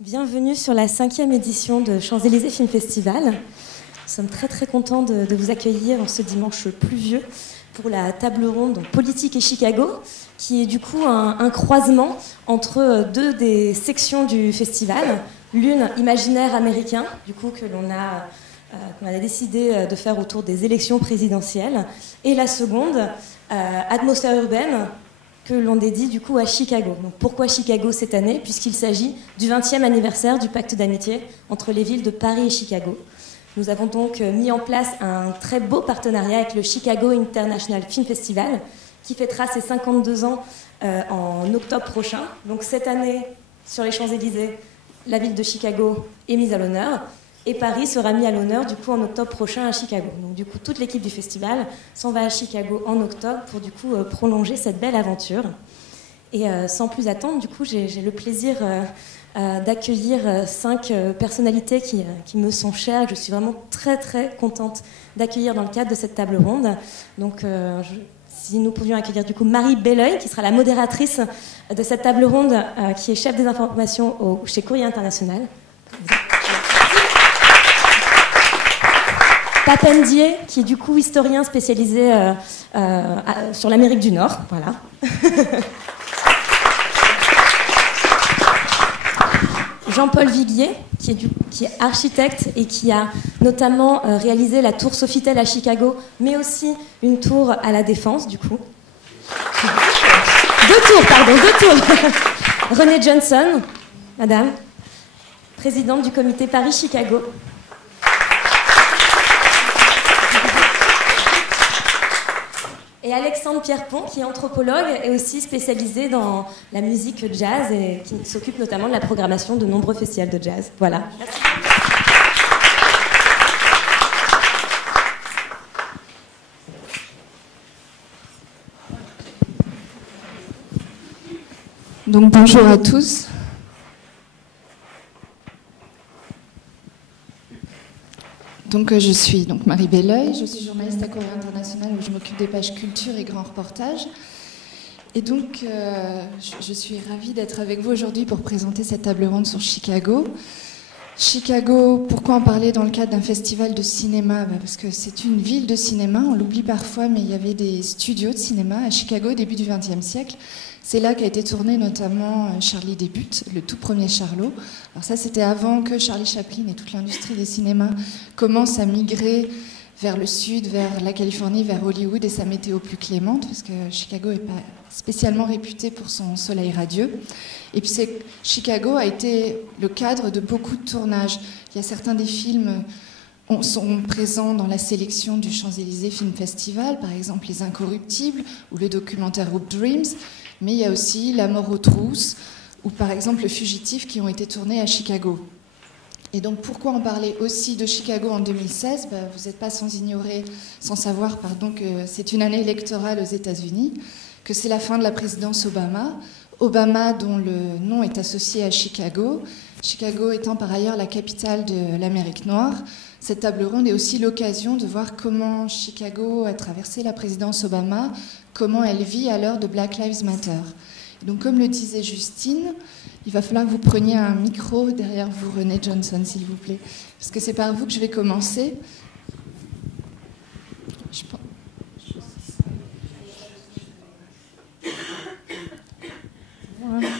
Bienvenue sur la 5e édition de Champs-Élysées Film Festival. Nous sommes très très contents de vous accueillir en ce dimanche pluvieux pour la table ronde donc, Politique et Chicago, qui est du coup un croisement entre deux des sections du festival. L'une, Imaginaire américain, du coup que l'on a décidé de faire autour des élections présidentielles, et la seconde, Atmosphère urbaine, que l'on dédie du coup à Chicago. Donc pourquoi Chicago cette année? Puisqu'il s'agit du 20e anniversaire du pacte d'amitié entre les villes de Paris et Chicago. Nous avons donc mis en place un très beau partenariat avec le Chicago International Film Festival qui fêtera ses 52 ans en octobre prochain. Donc cette année, sur les Champs-Élysées, la ville de Chicago est mise à l'honneur et Paris sera mis à l'honneur du coup en octobre prochain à Chicago. Donc du coup, toute l'équipe du festival s'en va à Chicago en octobre pour du coup prolonger cette belle aventure. Et sans plus attendre, du coup, j'ai le plaisir d'accueillir 5 personnalités qui me sont chères, que je suis vraiment très très contente d'accueillir dans le cadre de cette table ronde. Donc si nous pouvions accueillir du coup Marie Belleuil, qui sera la modératrice de cette table ronde, qui est chef des informations chez Courrier International. Papendier, qui est du coup historien spécialisé sur l'Amérique du Nord. Voilà. Jean-Paul Viguier, qui est architecte et qui a notamment réalisé la tour Sofitel à Chicago, mais aussi une tour à la Défense, du coup. Deux tours. Renée Johnson, madame, présidente du comité Paris-Chicago. Et Alexandre Pierrepont, qui est anthropologue et aussi spécialisé dans la musique jazz et qui s'occupe notamment de la programmation de nombreux festivals de jazz. Voilà. Merci. Donc bonjour à tous. Donc, je suis donc Marie Belleuil, je suis journaliste à Courrier International où je m'occupe des pages culture et grands reportages. Et donc, je suis ravie d'être avec vous aujourd'hui pour présenter cette table ronde sur Chicago. Chicago, pourquoi en parler dans le cadre d'un festival de cinéma? Parce que c'est une ville de cinéma, on l'oublie parfois, mais il y avait des studios de cinéma à Chicago au début du XXe siècle. C'est là qu'a été tourné notamment Charlie débute, le tout premier Charlot. Alors ça, c'était avant que Charlie Chaplin et toute l'industrie des cinémas commencent à migrer vers le sud, vers la Californie, vers Hollywood et sa météo plus clémente, parce que Chicago n'est pas spécialement réputé pour son soleil radieux. Et puis Chicago a été le cadre de beaucoup de tournages. Il y a certains des films sont présents dans la sélection du Champs-Élysées Film Festival, par exemple Les Incorruptibles ou le documentaire Hoop Dreams. Mais il y a aussi La mort aux trousses ou par exemple Le Fugitif qui ont été tournés à Chicago. Et donc pourquoi en parler aussi de Chicago en 2016 ? Vous n'êtes pas sans savoir que c'est une année électorale aux États-Unis, que c'est la fin de la présidence Obama dont le nom est associé à Chicago, Chicago étant par ailleurs la capitale de l'Amérique noire. Cette table ronde est aussi l'occasion de voir comment Chicago a traversé la présidence Obama, comment elle vit à l'heure de Black Lives Matter. Et donc, comme le disait Justine, il va falloir que vous preniez un micro derrière vous, Renée Johnson, s'il vous plaît, parce que c'est par vous que je vais commencer.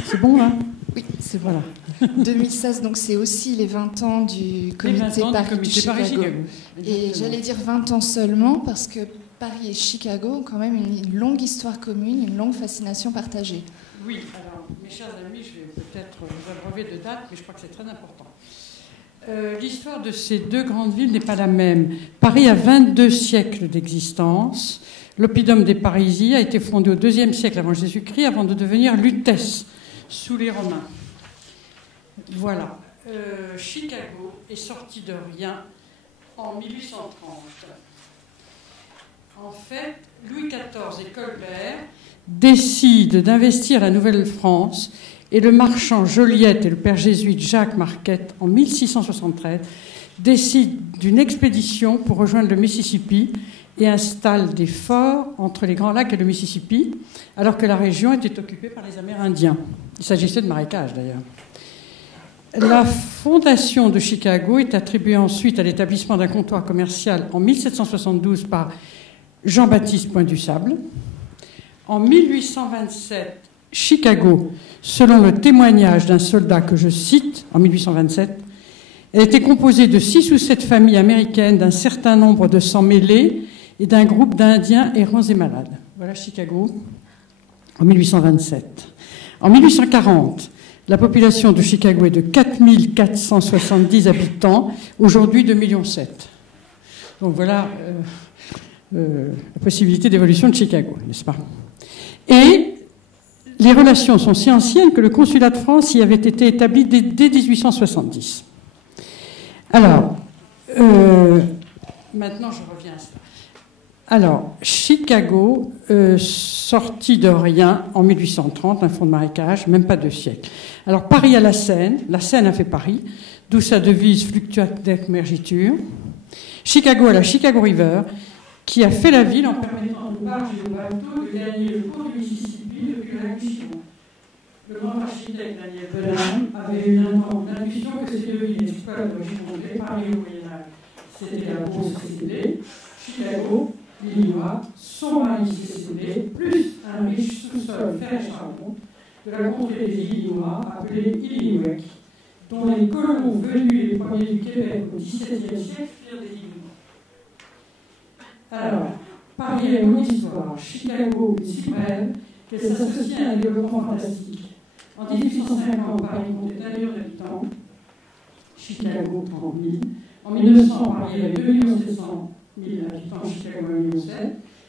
C'est bon, là ? Oui, c'est bon. Voilà. 2016, donc c'est aussi les 20 ans du comité Paris du Chicago. Et j'allais dire 20 ans seulement parce que Paris et Chicago ont quand même une longue histoire commune, une longue fascination partagée. Oui, alors mes chers amis, je vais peut-être vous abreuver de dates, mais je crois que c'est très important. L'histoire de ces deux grandes villes n'est pas la même. Paris a 22 siècles d'existence. L'oppidum des Parisis a été fondé au IIe siècle avant Jésus-Christ, avant de devenir Lutèce, sous les Romains. Voilà. Chicago est sorti de rien en 1830. En fait, Louis XIV et Colbert décident d'investir la Nouvelle-France et le marchand Joliette et le père jésuite Jacques Marquette, en 1673, décident d'une expédition pour rejoindre le Mississippi et installent des forts entre les Grands Lacs et le Mississippi, alors que la région était occupée par les Amérindiens. Il s'agissait de marécages, d'ailleurs. La fondation de Chicago est attribuée ensuite à l'établissement d'un comptoir commercial en 1772 par Jean-Baptiste Point du Sable. En 1827, Chicago, selon le témoignage d'un soldat que je cite, en 1827, elle était composée de 6 ou 7 familles américaines, d'un certain nombre de sang mêlés et d'un groupe d'Indiens errants et malades. Voilà Chicago en 1827. En 1840, la population de Chicago est de 4 470 habitants, aujourd'hui 2,7 millions. Donc voilà la possibilité d'évolution de Chicago, n'est-ce pas? Et les relations sont si anciennes que le consulat de France y avait été établi dès 1870. Alors, maintenant je reviens à ça. Alors, Chicago, sorti de rien en 1830, un fond de marécage, même pas 2 siècles. Alors, Paris à la Seine a fait Paris, d'où sa devise Fluctuatque mergitur. Chicago à la Chicago River, qui a fait la ville en permettant aux barges et aux bateaux de gagner le cours du Mississippi depuis le lac Michigan. Le grand architecte Daniel Bellamy avait une intuition que ces 2 villes n'étaient d'origine fondée. Paris au Moyen-Âge, c'était la bourse CCD. Chicago, l'Illinois, son mari CCD, plus un riche sous-sol fer et charbon de la contrée des Illinois, appelée Illinois, dont les colons venus les premiers du Québec au XVIIe siècle firent des Illinois. Alors, Paris est une histoire, Chicago est si brève qu'elle s'associe à un développement fantastique. En 1850, Paris comptait 1 million d'habitants, Chicago 30 000. En 1900, Paris avait 2 700 000 habitants, Chicago 1,7 million.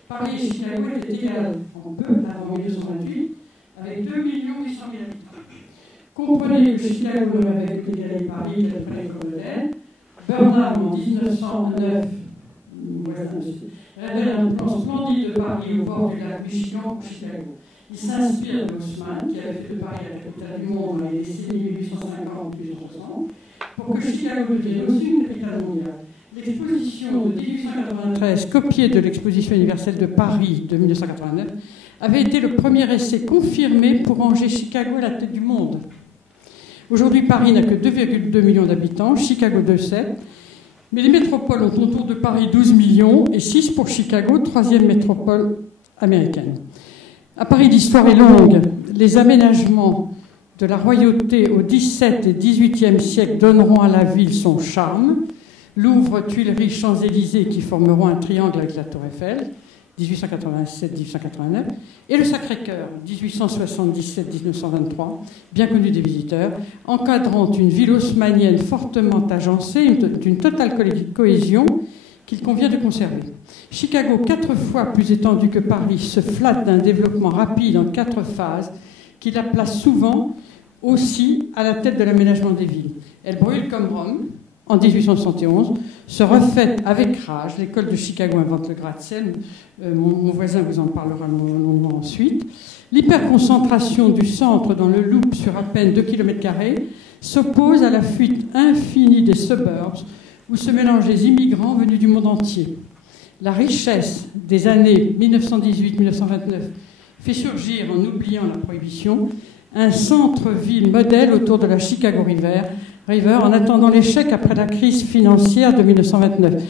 Paris et Chicago étaient égales en peu avant 1928, avec 2 800 000 habitants. Comprenez que Chicago avait égalé Paris d'après les colonels. Burnham, en 1909, révèle un plan splendide de Paris au bord du lac Michigan pour Chicago. Il s'inspire de Haussmann, qui avait fait de Paris la capitale du monde dans les décennies 1850 puis 1860, pour que Chicago devienne aussi une capitale mondiale. L'exposition de 1893, copiée de l'exposition universelle de Paris de 1989, avait été le premier essai confirmé pour ranger Chicago à la tête du monde. Aujourd'hui, Paris n'a que 2,2 millions d'habitants, Chicago 2,7. Mais les métropoles ont autour de Paris 12 millions et 6 pour Chicago, 3e métropole américaine. À Paris, l'histoire est longue. Les aménagements de la royauté au XVIIe et XVIIIe siècle donneront à la ville son charme. Louvre, Tuileries, Champs-Élysées qui formeront un triangle avec la Tour Eiffel, 1887-1889, et le Sacré-Cœur, 1877-1923, bien connu des visiteurs, encadrant une ville haussmannienne fortement agencée, d'une totale cohésion qu'il convient de conserver. Chicago, 4 fois plus étendue que Paris, se flatte d'un développement rapide en 4 phases qui la place souvent aussi à la tête de l'aménagement des villes. Elle brûle comme Rome, en 1871, se refait avec rage. L'école de Chicago invente le gratte-ciel. Mon voisin vous en parlera longuement ensuite. L'hyperconcentration du centre dans le Loop sur à peine 2 km² s'oppose à la fuite infinie des suburbs où se mélangent les immigrants venus du monde entier. La richesse des années 1918-1929 fait surgir, en oubliant la prohibition, un centre-ville modèle autour de la Chicago River, en attendant l'échec après la crise financière de 1929.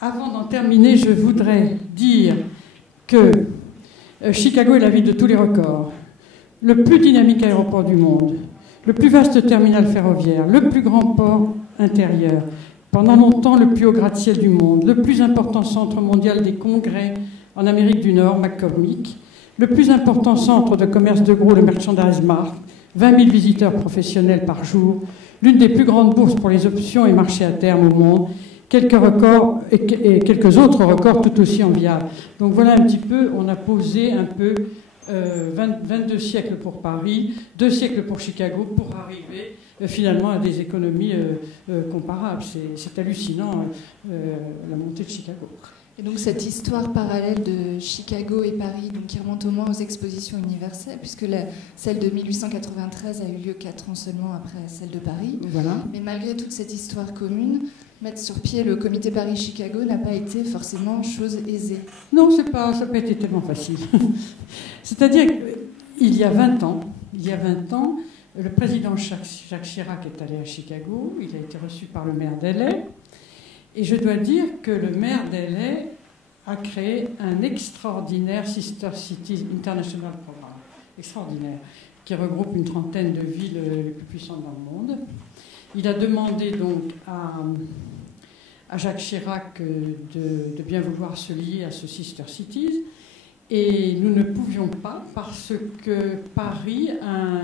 Avant d'en terminer, je voudrais dire que Chicago est la ville de tous les records, le plus dynamique aéroport du monde, le plus vaste terminal ferroviaire, le plus grand port intérieur, pendant longtemps le plus haut gratte-ciel du monde, le plus important centre mondial des congrès en Amérique du Nord, McCormick, le plus important centre de commerce de gros, le Merchandise Mart, 20 000 visiteurs professionnels par jour, l'une des plus grandes bourses pour les options et marchés à terme au monde, quelques records et quelques autres records tout aussi enviables. Donc voilà un petit peu, on a posé un peu 22 siècles pour Paris, 2 siècles pour Chicago, pour arriver finalement à des économies comparables. C'est hallucinant, la montée de Chicago. Et donc cette histoire parallèle de Chicago et Paris, donc qui remonte au moins aux expositions universelles, puisque celle de 1893 a eu lieu 4 ans seulement après celle de Paris. Voilà. Mais malgré toute cette histoire commune, mettre sur pied le comité Paris-Chicago n'a pas été forcément chose aisée. Non, ça n'a pas été tellement facile. C'est-à-dire qu'il y a 20 ans, le président Jacques Chirac est allé à Chicago, il a été reçu par le maire d'LA, et je dois dire que le maire d'LA a créé un extraordinaire Sister Cities International Programme, extraordinaire, qui regroupe une trentaine de villes les plus puissantes dans le monde. Il a demandé donc à Jacques Chirac de bien vouloir se lier à ce Sister Cities, et nous ne pouvions pas parce que Paris a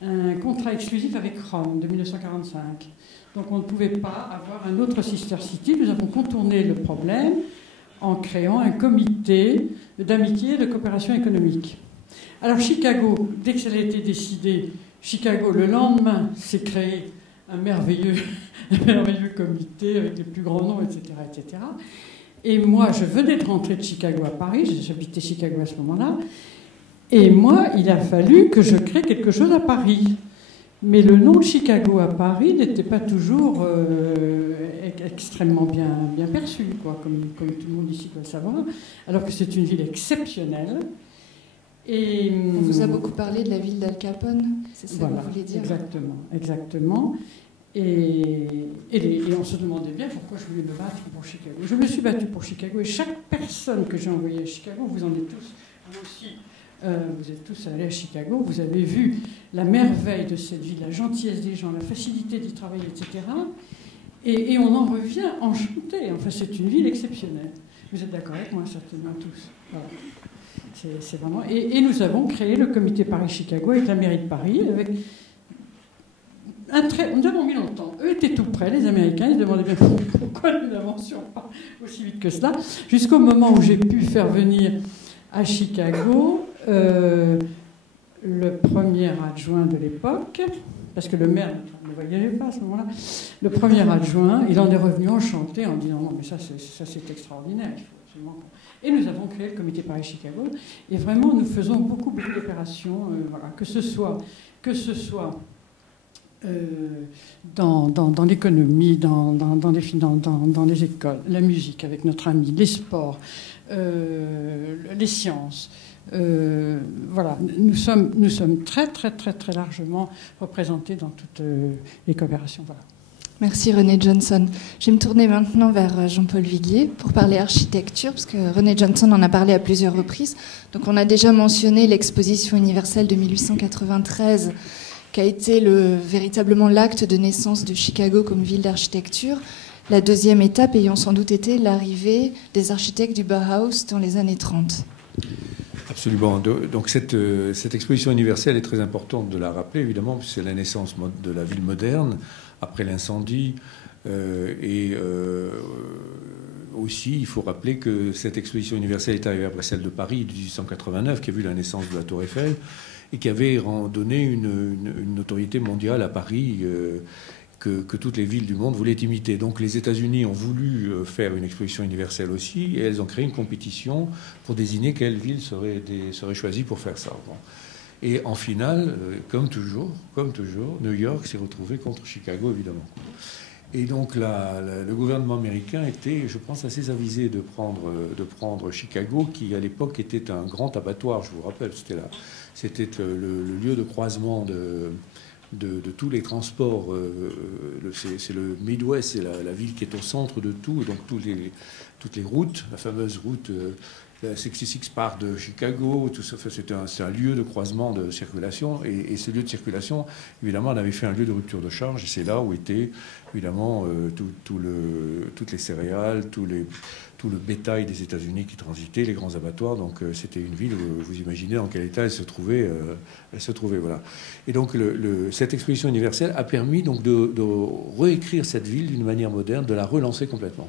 un contrat exclusif avec Rome de 1945. Donc on ne pouvait pas avoir un autre Sister City. Nous avons contourné le problème en créant un comité d'amitié et de coopération économique. Alors Chicago, dès que ça a été décidé, Chicago, le lendemain, s'est créé un merveilleux comité avec les plus grands noms, etc., etc. Et moi, je venais de rentrer de Chicago à Paris, j'habitais Chicago à ce moment-là, et moi, il a fallu que je crée quelque chose à Paris. Mais le nom de Chicago à Paris n'était pas toujours extrêmement bien perçu, quoi, comme tout le monde ici doit le savoir, alors que c'est une ville exceptionnelle. Et, on vous a beaucoup parlé de la ville d'Al Capone, c'est ça voilà, que vous voulez dire? Exactement. Et on se demandait bien pourquoi je voulais me battre pour Chicago. Je me suis battue pour Chicago, et chaque personne que j'ai envoyée à Chicago, vous en êtes tous, vous aussi, vous êtes tous allés à Chicago, vous avez vu la merveille de cette ville, la gentillesse des gens, la facilité d'y travailler, etc. Et on en revient enchanté. Enfin, c'est une ville exceptionnelle. Vous êtes d'accord avec moi, certainement tous. Voilà. C'est vraiment... Et nous avons créé le comité Paris-Chicago avec la mairie de Paris, avec nous avons mis longtemps. Eux étaient tout près, les Américains, ils se demandaient bien pourquoi nous n'avancions pas aussi vite que cela, jusqu'au moment où j'ai pu faire venir à Chicago le premier adjoint de l'époque, parce que le maire ne voyageait pas à ce moment-là. Le premier adjoint, il en est revenu enchanté en disant non, mais ça c'est extraordinaire, il faut absolument. Et nous avons créé le comité Paris-Chicago, et vraiment nous faisons beaucoup d'opérations, voilà, que ce soit dans l'économie, dans les finances, dans les écoles, la musique avec notre ami, les sports, les sciences. Voilà, nous sommes très largement représentés dans toutes les coopérations. Voilà. Merci René Johnson. Je vais me tourner maintenant vers Jean-Paul Viguier pour parler architecture, parce que René Johnson en a parlé à plusieurs reprises. Donc on a déjà mentionné l'exposition universelle de 1893, qui a été véritablement l'acte de naissance de Chicago comme ville d'architecture. La deuxième étape ayant sans doute été l'arrivée des architectes du Bauhaus dans les années 30. Absolument. Donc cette exposition universelle est très importante de la rappeler, évidemment, puisque c'est la naissance de la ville moderne, après l'incendie. Aussi, il faut rappeler que cette exposition universelle est arrivée après celle de Paris de 1889, qui a vu la naissance de la Tour Eiffel, et qui avait donné une notoriété mondiale à Paris que toutes les villes du monde voulaient imiter. Donc les États-Unis ont voulu faire une exposition universelle aussi, et elles ont créé une compétition pour désigner quelle ville serait choisie pour faire ça. Bon. Et en finale, comme toujours, New York s'est retrouvé contre Chicago, évidemment. Et donc le gouvernement américain était, je pense, assez avisé de prendre Chicago, qui à l'époque était un grand abattoir, je vous rappelle. C'était le lieu de croisement de tous les transports. C'est le Midwest, c'est la ville qui est au centre de tout, et donc toutes les routes, la fameuse route la 66 Park de Chicago, tout ça, c'est un lieu de croisement de circulation, et ce lieu de circulation, évidemment, on avait fait un lieu de rupture de charge, et c'est là où étaient, évidemment, toutes les céréales, tout le bétail des États-Unis qui transitait, les grands abattoirs. Donc c'était une ville où vous imaginez dans quel état elle se trouvait, voilà. Et donc cette exposition universelle a permis donc de réécrire cette ville d'une manière moderne, de la relancer complètement.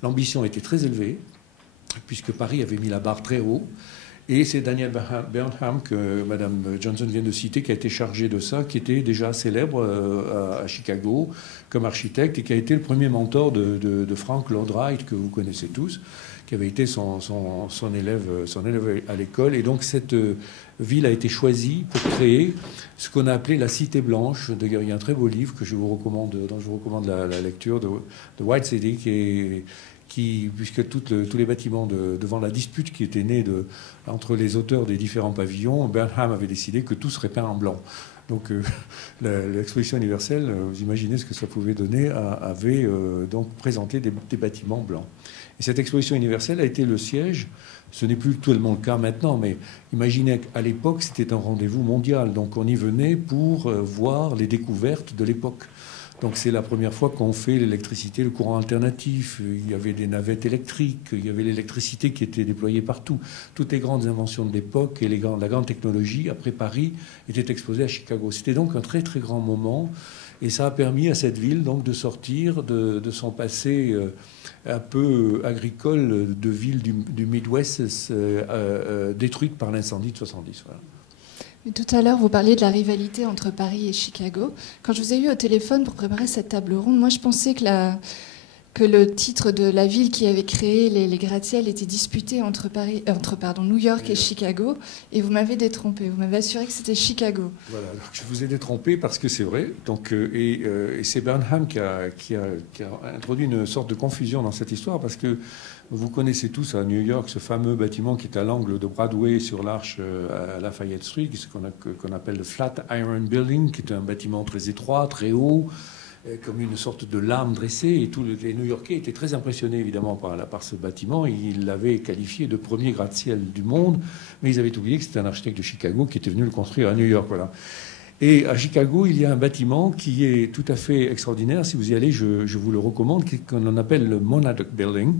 L'ambition était très élevée, puisque Paris avait mis la barre très haut. Et c'est Daniel Bernham, que Mme Johnson vient de citer, qui a été chargé de ça, qui était déjà célèbre à Chicago comme architecte, et qui a été le premier mentor de Frank Lloyd Wright, que vous connaissez tous, qui avait été son élève à l'école. Et donc cette ville a été choisie pour créer ce qu'on a appelé la Cité Blanche. D'ailleurs, il y a un très beau livre dont je vous recommande la lecture, de White City, puisque tous les bâtiments devant la dispute qui était née entre les auteurs des différents pavillons, Bernham avait décidé que tout serait peint en blanc. Donc l'exposition universelle, vous imaginez ce que ça pouvait donner, avait donc présenté des bâtiments blancs. Et cette exposition universelle a été le siège, ce n'est plus tellement le cas maintenant, mais imaginez qu'à l'époque, c'était un rendez-vous mondial. Donc on y venait pour voir les découvertes de l'époque. Donc c'est la première fois qu'on fait l'électricité, le courant alternatif. Il y avait des navettes électriques, il y avait l'électricité qui était déployée partout. Toutes les grandes inventions de l'époque et la grande technologie, après Paris, étaient exposées à Chicago. C'était donc un très très grand moment. Et ça a permis à cette ville donc, de sortir de son passé un peu agricole de ville du Midwest détruite par l'incendie de 70. Voilà. Mais tout à l'heure, vous parliez de la rivalité entre Paris et Chicago. Quand je vous ai eu au téléphone pour préparer cette table ronde, moi je pensais que le titre de la ville qui avait créé les gratte-ciel était disputé entre New York et Chicago, et vous m'avez détrompé. Vous m'avez assuré que c'était Chicago. Voilà, donc je vous ai détrompé parce que c'est vrai. Donc, et c'est Burnham qui a introduit une sorte de confusion dans cette histoire, parce que vous connaissez tous à New York ce fameux bâtiment qui est à l'angle de Broadway sur l'Arche à Lafayette Street, ce qu'on appelle le Flatiron Building, qui est un bâtiment très étroit, très haut, comme une sorte de lame dressée, et tous les New-Yorkais étaient très impressionnés évidemment par ce bâtiment. Ils l'avaient qualifié de premier gratte-ciel du monde, mais ils avaient oublié que c'était un architecte de Chicago qui était venu le construire à New York. Voilà. Et à Chicago, il y a un bâtiment qui est tout à fait extraordinaire. Si vous y allez, je vous le recommande, qu'on appelle le Monadnock Building,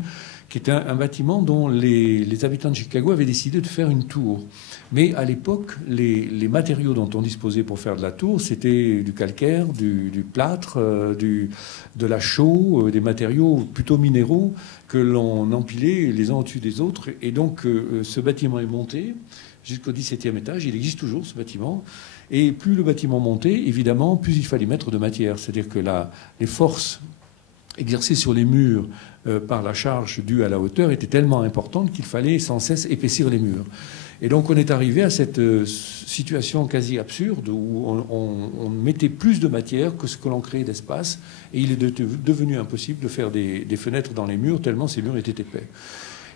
qui est un bâtiment dont les habitants de Chicago avaient décidé de faire une tour. Mais à l'époque, les matériaux dont on disposait pour faire de la tour, c'était du calcaire, du plâtre, de la chaux, des matériaux plutôt minéraux que l'on empilait les uns au-dessus des autres. Et donc, ce bâtiment est monté jusqu'au 17e étage. Il existe toujours, ce bâtiment. Et plus le bâtiment montait, évidemment, plus il fallait mettre de matière. C'est-à-dire que les forces exercées sur les murs par la charge due à la hauteur étaient tellement importantes qu'il fallait sans cesse épaissir les murs. Et donc on est arrivé à cette situation quasi absurde où on mettait plus de matière que ce que l'on créait d'espace, et il est devenu impossible de faire des fenêtres dans les murs tellement ces murs étaient épais.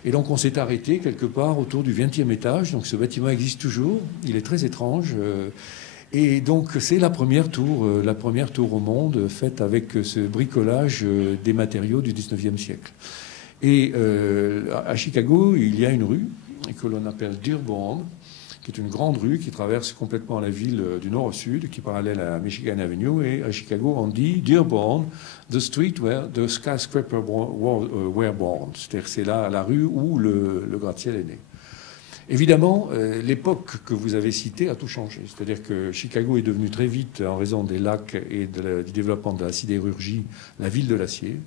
Et donc on s'est arrêté quelque part autour du 20e étage. Donc ce bâtiment existe toujours, il est très étrange. Et donc c'est la première tour au monde faite avec ce bricolage des matériaux du 19e siècle. Et à Chicago, il y a une rue que l'on appelle Dearborn, qui est une grande rue qui traverse complètement la ville du nord au sud, qui est parallèle à Michigan Avenue. Et à Chicago, on dit Dearborn, the street where the skyscraper were born. C'est-à-dire c'est la rue où le gratte-ciel est né. Évidemment, l'époque que vous avez citée a tout changé. C'est-à-dire que Chicago est devenue très vite, en raison des lacs et du développement de la sidérurgie, la ville de l'acier.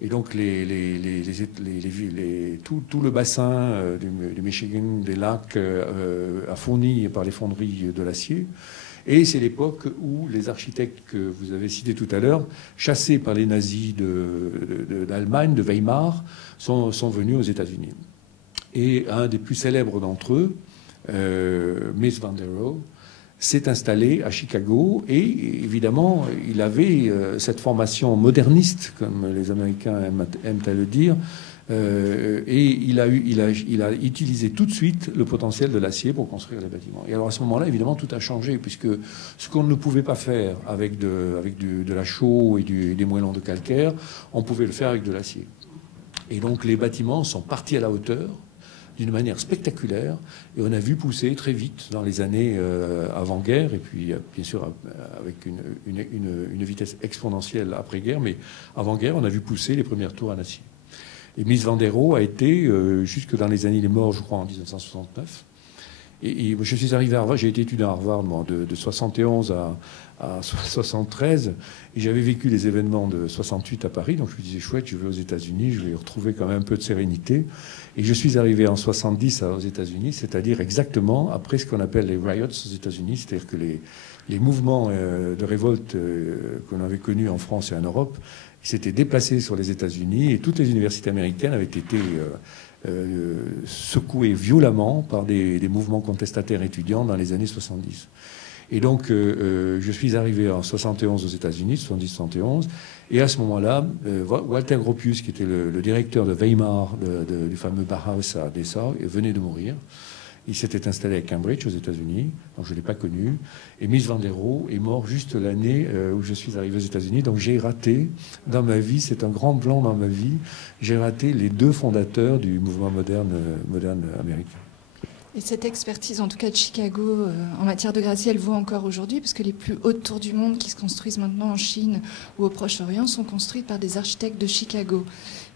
Et donc tout le bassin du Michigan, des lacs, a fourni par les fonderies de l'acier. Et c'est l'époque où les architectes que vous avez cités tout à l'heure, chassés par les nazis d'Allemagne, de Weimar, sont venus aux États-Unis. Et un des plus célèbres d'entre eux, Mies van der Rohe, s'est installé à Chicago, et évidemment, il avait cette formation moderniste, comme les Américains aiment à le dire, et il a utilisé tout de suite le potentiel de l'acier pour construire les bâtiments. Et alors à ce moment-là, évidemment, tout a changé, puisque ce qu'on ne pouvait pas faire avec de la chaux et des moellons de calcaire, on pouvait le faire avec de l'acier. Et donc les bâtiments sont partis à la hauteur, d'une manière spectaculaire, et on a vu pousser très vite dans les années avant-guerre, et puis bien sûr avec une vitesse exponentielle après-guerre, mais avant-guerre, on a vu pousser les premières tours en acier. Et Mies van der Rohe a été, jusque dans les années, il est mort, je crois, en 1969, et je suis arrivé à Harvard, j'ai été étudiant à Harvard moi, de 71 à 73, et j'avais vécu les événements de 68 à Paris, donc je me disais, chouette, je vais aux États-Unis, je vais retrouver quand même un peu de sérénité. Et je suis arrivé en 70 aux États-Unis, c'est-à-dire exactement après ce qu'on appelle les riots aux États-Unis, c'est-à-dire que les mouvements de révolte qu'on avait connus en France et en Europe s'étaient déplacés sur les États-Unis, et toutes les universités américaines avaient été secouées violemment par des mouvements contestataires étudiants dans les années 70. Et donc, je suis arrivé en 71 aux États-Unis, 70-71, et à ce moment-là, Walter Gropius, qui était le directeur de Weimar, du fameux Bauhaus à Dessau, venait de mourir. Il s'était installé à Cambridge, aux États-Unis, donc je ne l'ai pas connu. Et Mies van der Rohe est mort juste l'année où je suis arrivé aux États-Unis. Donc j'ai raté dans ma vie, c'est un grand blanc dans ma vie, j'ai raté les deux fondateurs du mouvement moderne américain. Et cette expertise, en tout cas de Chicago, en matière de gratte-ciel, vaut encore aujourd'hui, parce que les plus hautes tours du monde qui se construisent maintenant en Chine ou au Proche-Orient sont construites par des architectes de Chicago.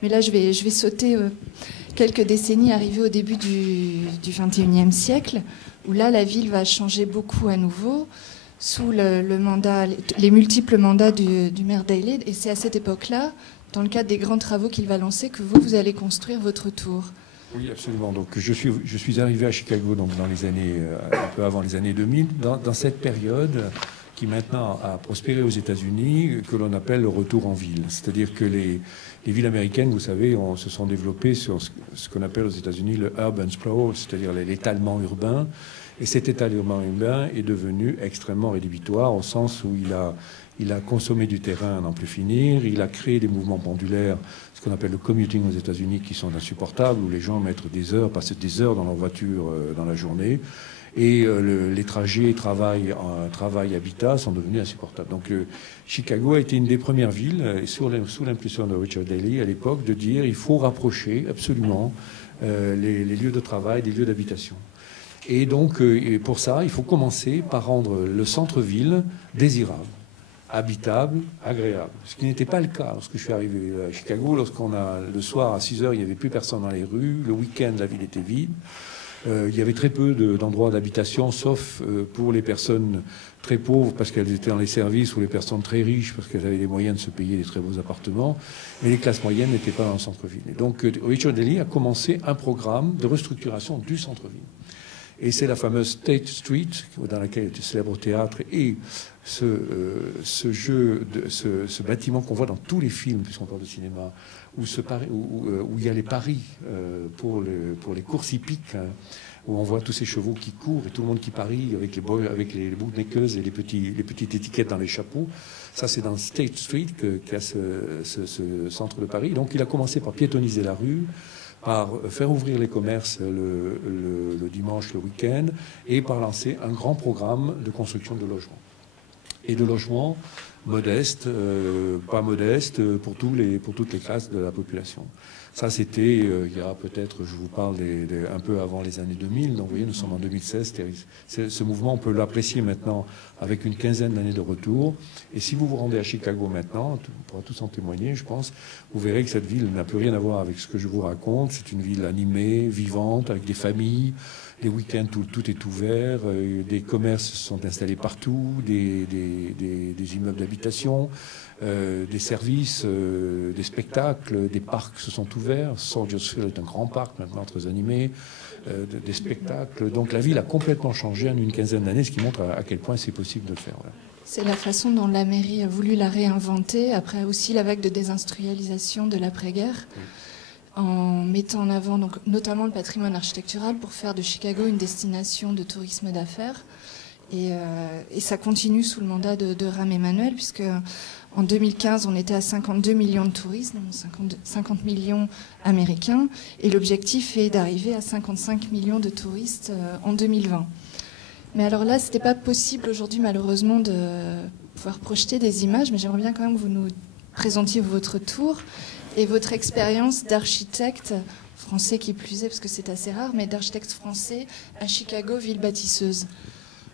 Mais là, je vais sauter quelques décennies, arrivées au début du XXIe siècle, où là, la ville va changer beaucoup à nouveau, sous les multiples mandats du maire Daley. Et c'est à cette époque-là, dans le cadre des grands travaux qu'il va lancer, que vous allez construire votre tour. Oui, absolument. Donc, je suis arrivé à Chicago donc, dans les années, un peu avant les années 2000, dans cette période qui maintenant a prospéré aux États-Unis, que l'on appelle le retour en ville. C'est-à-dire que les villes américaines, vous savez, se sont développées sur ce qu'on appelle aux États-Unis le urban sprawl, c'est-à-dire l'étalement urbain. Et cet étalement urbain est devenu extrêmement rédhibitoire au sens où il a consommé du terrain à n'en plus finir, il a créé des mouvements pendulaires, ce qu'on appelle le commuting aux États-Unis, qui sont insupportables, où les gens passent des heures dans leur voiture dans la journée, et les trajets travail-habitat sont devenus insupportables. Donc Chicago a été une des premières villes, sous l'impulsion de Richard Daley à l'époque, de dire il faut rapprocher absolument les lieux de travail des lieux d'habitation. Et donc, pour ça, il faut commencer par rendre le centre-ville désirable, habitable, agréable. Ce qui n'était pas le cas lorsque je suis arrivé à Chicago. Le soir à 6 heures, il n'y avait plus personne dans les rues. Le week-end, la ville était vide. Il y avait très peu d'endroits d'habitation, sauf pour les personnes très pauvres parce qu'elles étaient dans les services, ou les personnes très riches parce qu'elles avaient les moyens de se payer des très beaux appartements. Mais les classes moyennes n'étaient pas dans le centre-ville. Et donc, Richard Daley a commencé un programme de restructuration du centre-ville. Et c'est la fameuse State Street, dans laquelle est le célèbre théâtre, et ce bâtiment qu'on voit dans tous les films, puisqu'on parle de cinéma, où il y a les paris pour les courses hippiques, hein, où on voit tous ces chevaux qui courent et tout le monde qui parie avec les bootmakers et les petites étiquettes dans les chapeaux. Ça, c'est dans State Street qu'il y a ce centre de Paris. Donc il a commencé par piétonniser la rue, par faire ouvrir les commerces le dimanche, le week-end, et par lancer un grand programme de construction de logements. Et de logements modestes, pas modestes, pour toutes les classes de la population. Ça, c'était il y a peut-être, je vous parle un peu avant les années 2000, donc vous voyez, nous sommes en 2016. Ce mouvement, on peut l'apprécier maintenant avec une quinzaine d'années de retour. Et si vous vous rendez à Chicago maintenant, on pourra tous en témoigner, je pense, vous verrez que cette ville n'a plus rien à voir avec ce que je vous raconte. C'est une ville animée, vivante, avec des familles. Les week-ends, tout est ouvert. Des commerces se sont installés partout, des immeubles d'habitation, des services, des spectacles, des parcs se sont ouverts. Soldiers Field est un grand parc maintenant très animé, des spectacles. Donc la ville a complètement changé en une quinzaine d'années, ce qui montre à quel point c'est possible de le faire. Voilà. C'est la façon dont la mairie a voulu la réinventer, après aussi la vague de désindustrialisation de l'après-guerre. Oui. En mettant en avant donc, notamment le patrimoine architectural pour faire de Chicago une destination de tourisme d'affaires. Et ça continue sous le mandat de Rahm Emanuel, puisque en 2015, on était à 52 millions de touristes, donc 50 millions américains, et l'objectif est d'arriver à 55 millions de touristes en 2020. Mais alors là, ce n'était pas possible aujourd'hui, malheureusement, de pouvoir projeter des images, mais j'aimerais bien quand même que vous nous présentiez votre tour et votre expérience d'architecte français qui plus est, parce que c'est assez rare, mais d'architecte français à Chicago, ville bâtisseuse.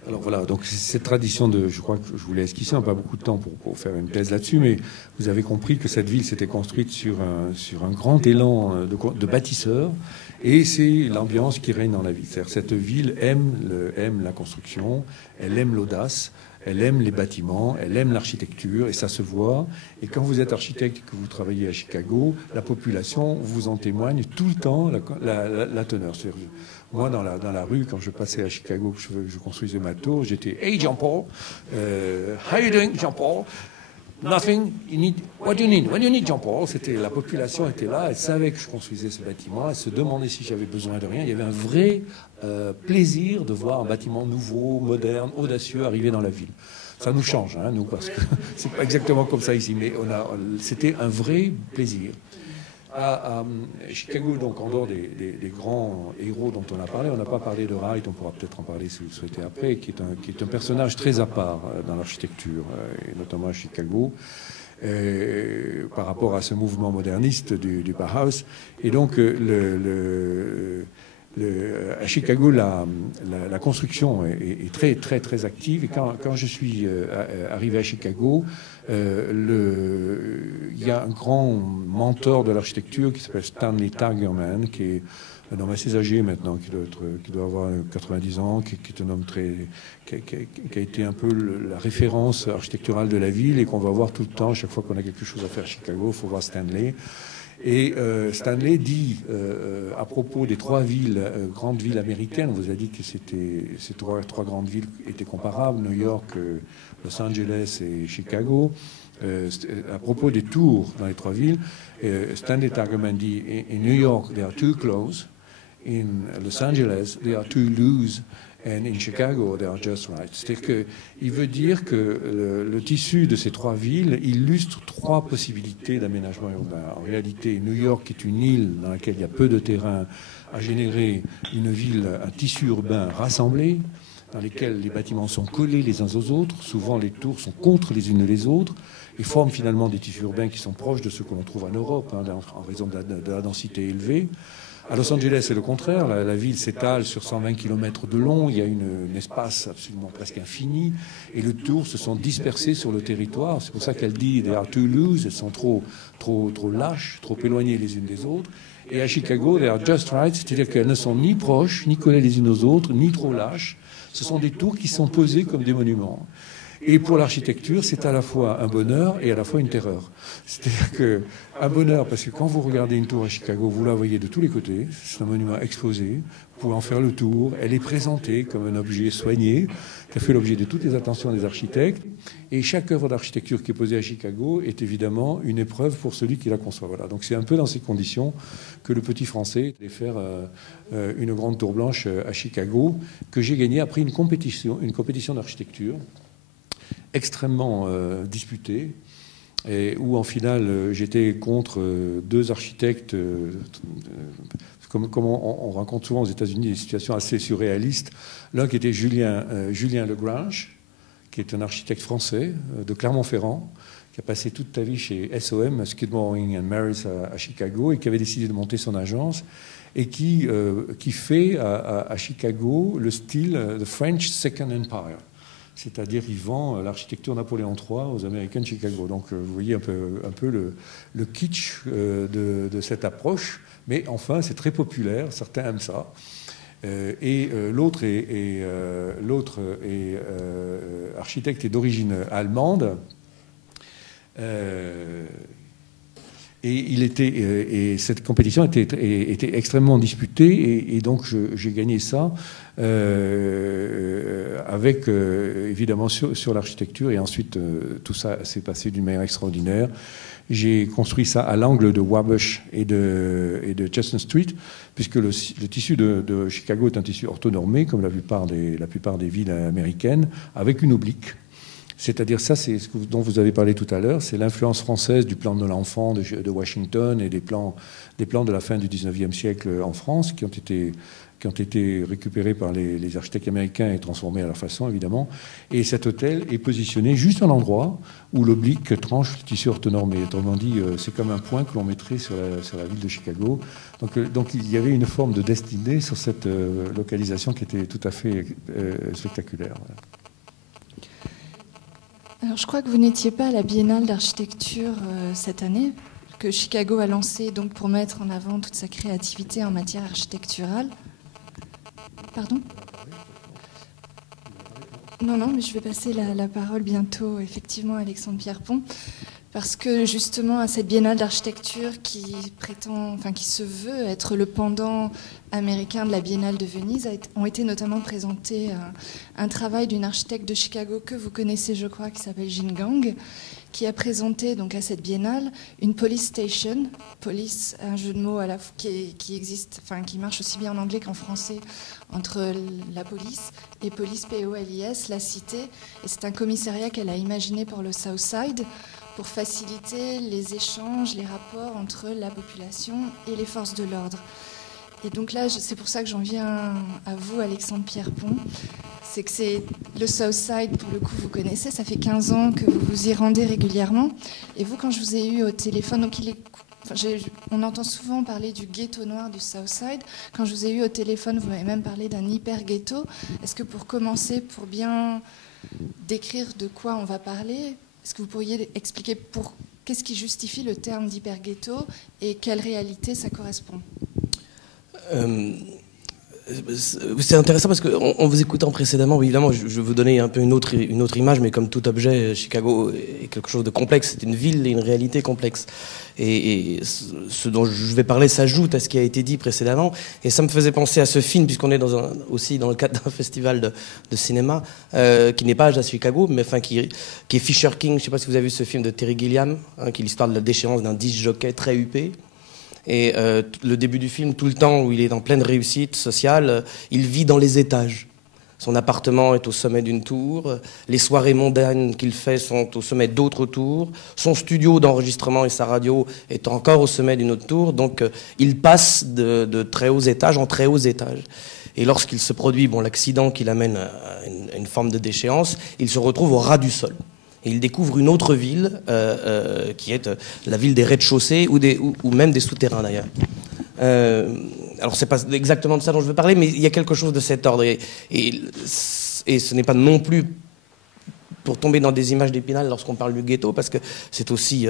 Alors voilà, donc cette tradition je crois que je voulais esquisser, on n'a pas beaucoup de temps pour faire une thèse là-dessus, mais vous avez compris que cette ville s'était construite sur un grand élan de bâtisseurs, et c'est l'ambiance qui règne dans la ville. C'est-à-dire cette ville aime la construction, elle aime l'audace, elle aime les bâtiments, elle aime l'architecture, et ça se voit. Et quand vous êtes architecte et que vous travaillez à Chicago, la population vous en témoigne tout le temps la teneur. Moi, dans la rue, quand je passais à Chicago, que je construisais ma tour, j'étais « Hey, Jean-Paul, how you doing, Jean-Paul? Nothing. What do you need? What do you need, Jean-Paul ?» La population était là, elle savait que je construisais ce bâtiment, elle se demandait si j'avais besoin de rien. Il y avait un vrai plaisir de voir un bâtiment nouveau, moderne, audacieux arriver dans la ville. Ça nous change, nous, parce que c'est pas exactement comme ça ici, mais c'était un vrai plaisir. À Chicago, donc en dehors des grands héros dont on a parlé, on n'a pas parlé de Wright, on pourra peut-être en parler si vous le souhaitez après, qui est un personnage très à part dans l'architecture, et notamment à Chicago, par rapport à ce mouvement moderniste du Bauhaus. Et donc, à Chicago, la construction est très, très, très active. Et quand je suis arrivé à Chicago, il y a un grand mentor de l'architecture qui s'appelle Stanley Tigerman, qui est un homme assez âgé maintenant, qui doit avoir 90 ans, qui est un homme qui a été un peu la référence architecturale de la ville et qu'on va voir tout le temps. Chaque fois qu'on a quelque chose à faire à Chicago, il faut voir Stanley. Et Stanley dit, à propos des trois villes, grandes villes américaines, on vous a dit que ces trois grandes villes étaient comparables, New York, Los Angeles et Chicago. À propos des tours dans les trois villes, Stanley Tigerman dit, in New York, they are too close. In Los Angeles, they are too loose. And in Chicago, they are just right. C'est-à-dire qu'il veut dire que le tissu de ces trois villes illustre trois possibilités d'aménagement urbain. En réalité, New York est une île dans laquelle il y a peu de terrain, a généré une ville, un tissu urbain rassemblé, dans lequel les bâtiments sont collés les uns aux autres. Souvent, les tours sont contre les unes les autres et forment finalement des tissus urbains qui sont proches de ceux que l'on trouve en Europe, hein, en raison de la densité élevée. À Los Angeles, c'est le contraire. La ville s'étale sur 120 km de long. Il y a un espace absolument presque infini. Et les tours se sont dispersés sur le territoire. C'est pour ça qu'elle dit « they are too loose ». Elles sont trop lâches, trop éloignées les unes des autres. Et à Chicago, « they are just right », c'est-à-dire qu'elles ne sont ni proches, ni collées les unes aux autres, ni trop lâches. Ce sont des tours qui sont posées comme des monuments. Et pour l'architecture, c'est à la fois un bonheur et à la fois une terreur. C'est-à-dire qu'un bonheur, parce que quand vous regardez une tour à Chicago, vous la voyez de tous les côtés, c'est un monument exposé, vous pouvez en faire le tour, elle est présentée comme un objet soigné, qui a fait l'objet de toutes les attentions des architectes, et chaque œuvre d'architecture qui est posée à Chicago est évidemment une épreuve pour celui qui la conçoit. Voilà. Donc c'est un peu dans ces conditions que le petit Français allait faire une grande tour blanche à Chicago, que j'ai gagnée après une compétition d'architecture, extrêmement disputé, et où en finale j'étais contre deux architectes, comme on rencontre souvent aux États-Unis des situations assez surréalistes. L'un qui était Julien Legrange, qui est un architecte français de Clermont-Ferrand, qui a passé toute sa vie chez SOM, Skidmore, Owings & Merritt à Chicago, et qui avait décidé de monter son agence, et qui fait à Chicago le style The French Second Empire. C'est-à-dire il vend l'architecture Napoléon III aux Américains de Chicago. Donc vous voyez un peu le kitsch de cette approche, mais enfin c'est très populaire, certains aiment ça. L'autre est architecte et d'origine allemande. Et cette compétition était extrêmement disputée, et donc j'ai gagné ça avec évidemment sur l'architecture, et ensuite tout ça s'est passé d'une manière extraordinaire. J'ai construit ça à l'angle de Wabash et de Chestnut Street, puisque le tissu de Chicago est un tissu orthonormé, comme la plupart des villes américaines, avec une oblique. C'est-à-dire, ça, c'est ce dont vous avez parlé tout à l'heure, c'est l'influence française du plan de l'enfant de Washington et des plans de la fin du 19e siècle en France, qui ont été récupérés par les architectes américains et transformés à leur façon, évidemment. Et cet hôtel est positionné juste à l'endroit où l'oblique tranche le tissu orthonormé. Autrement dit, c'est comme un point que l'on mettrait sur la ville de Chicago. Donc il y avait une forme de destinée sur cette localisation qui était tout à fait spectaculaire. Voilà. Alors, je crois que vous n'étiez pas à la Biennale d'architecture cette année, que Chicago a lancée donc pour mettre en avant toute sa créativité en matière architecturale. Pardon ? Non, mais je vais passer la parole bientôt, effectivement, à Alexandre Pierrepont, parce que justement, à cette Biennale d'architecture qui se veut être le pendant américain de la Biennale de Venise, ont été notamment présentés un travail d'une architecte de Chicago que vous connaissez, je crois, qui s'appelle Jean Gang, qui a présenté donc à cette Biennale une police station, police, un jeu de mots à la qui existe, qui marche aussi bien en anglais qu'en français, entre la police et police POLIS, la cité. Et c'est un commissariat qu'elle a imaginé pour le South Side, pour faciliter les échanges, les rapports entre la population et les forces de l'ordre. Et donc là, c'est pour ça que j'en viens à vous, Alexandre Pierrepont. C'est que c'est le Southside, pour le coup, vous connaissez, ça fait 15 ans que vous vous y rendez régulièrement. Et vous, quand je vous ai eu au téléphone, donc on entend souvent parler du ghetto noir du Southside. Quand je vous ai eu au téléphone, vous m'avez même parlé d'un hyper-ghetto. Est-ce que pour commencer, pour bien décrire de quoi on va parler, est-ce que vous pourriez expliquer qu'est-ce qui justifie le terme d'hyper-ghetto et quelle réalité ça correspond ? C'est intéressant parce qu'en vous écoutant précédemment, évidemment, je vais vous donner un peu une autre image, mais comme tout objet, Chicago est quelque chose de complexe. C'est une ville et une réalité complexe. Et ce dont je vais parler s'ajoute à ce qui a été dit précédemment. Et ça me faisait penser à ce film, puisqu'on est aussi dans le cadre d'un festival de cinéma, qui n'est pas à Chicago, mais enfin qui est Fisher King. Je ne sais pas si vous avez vu ce film de Terry Gilliam, qui est l'histoire de la déchéance d'un disc jockey très huppé. Et le début du film, tout le temps où il est en pleine réussite sociale, il vit dans les étages. Son appartement est au sommet d'une tour, les soirées mondaines qu'il fait sont au sommet d'autres tours, son studio d'enregistrement et sa radio est encore au sommet d'une autre tour, donc il passe de très hauts étages en très hauts étages. Et lorsqu'il se produit l'accident qui l'amène à une forme de déchéance, il se retrouve au ras du sol. Et il découvre une autre ville, qui est la ville des rez-de-chaussée ou même des souterrains d'ailleurs. Alors c'est pas exactement de ça dont je veux parler, mais il y a quelque chose de cet ordre. Et ce n'est pas non plus pour tomber dans des images d'Épinal lorsqu'on parle du ghetto, parce que c'est aussi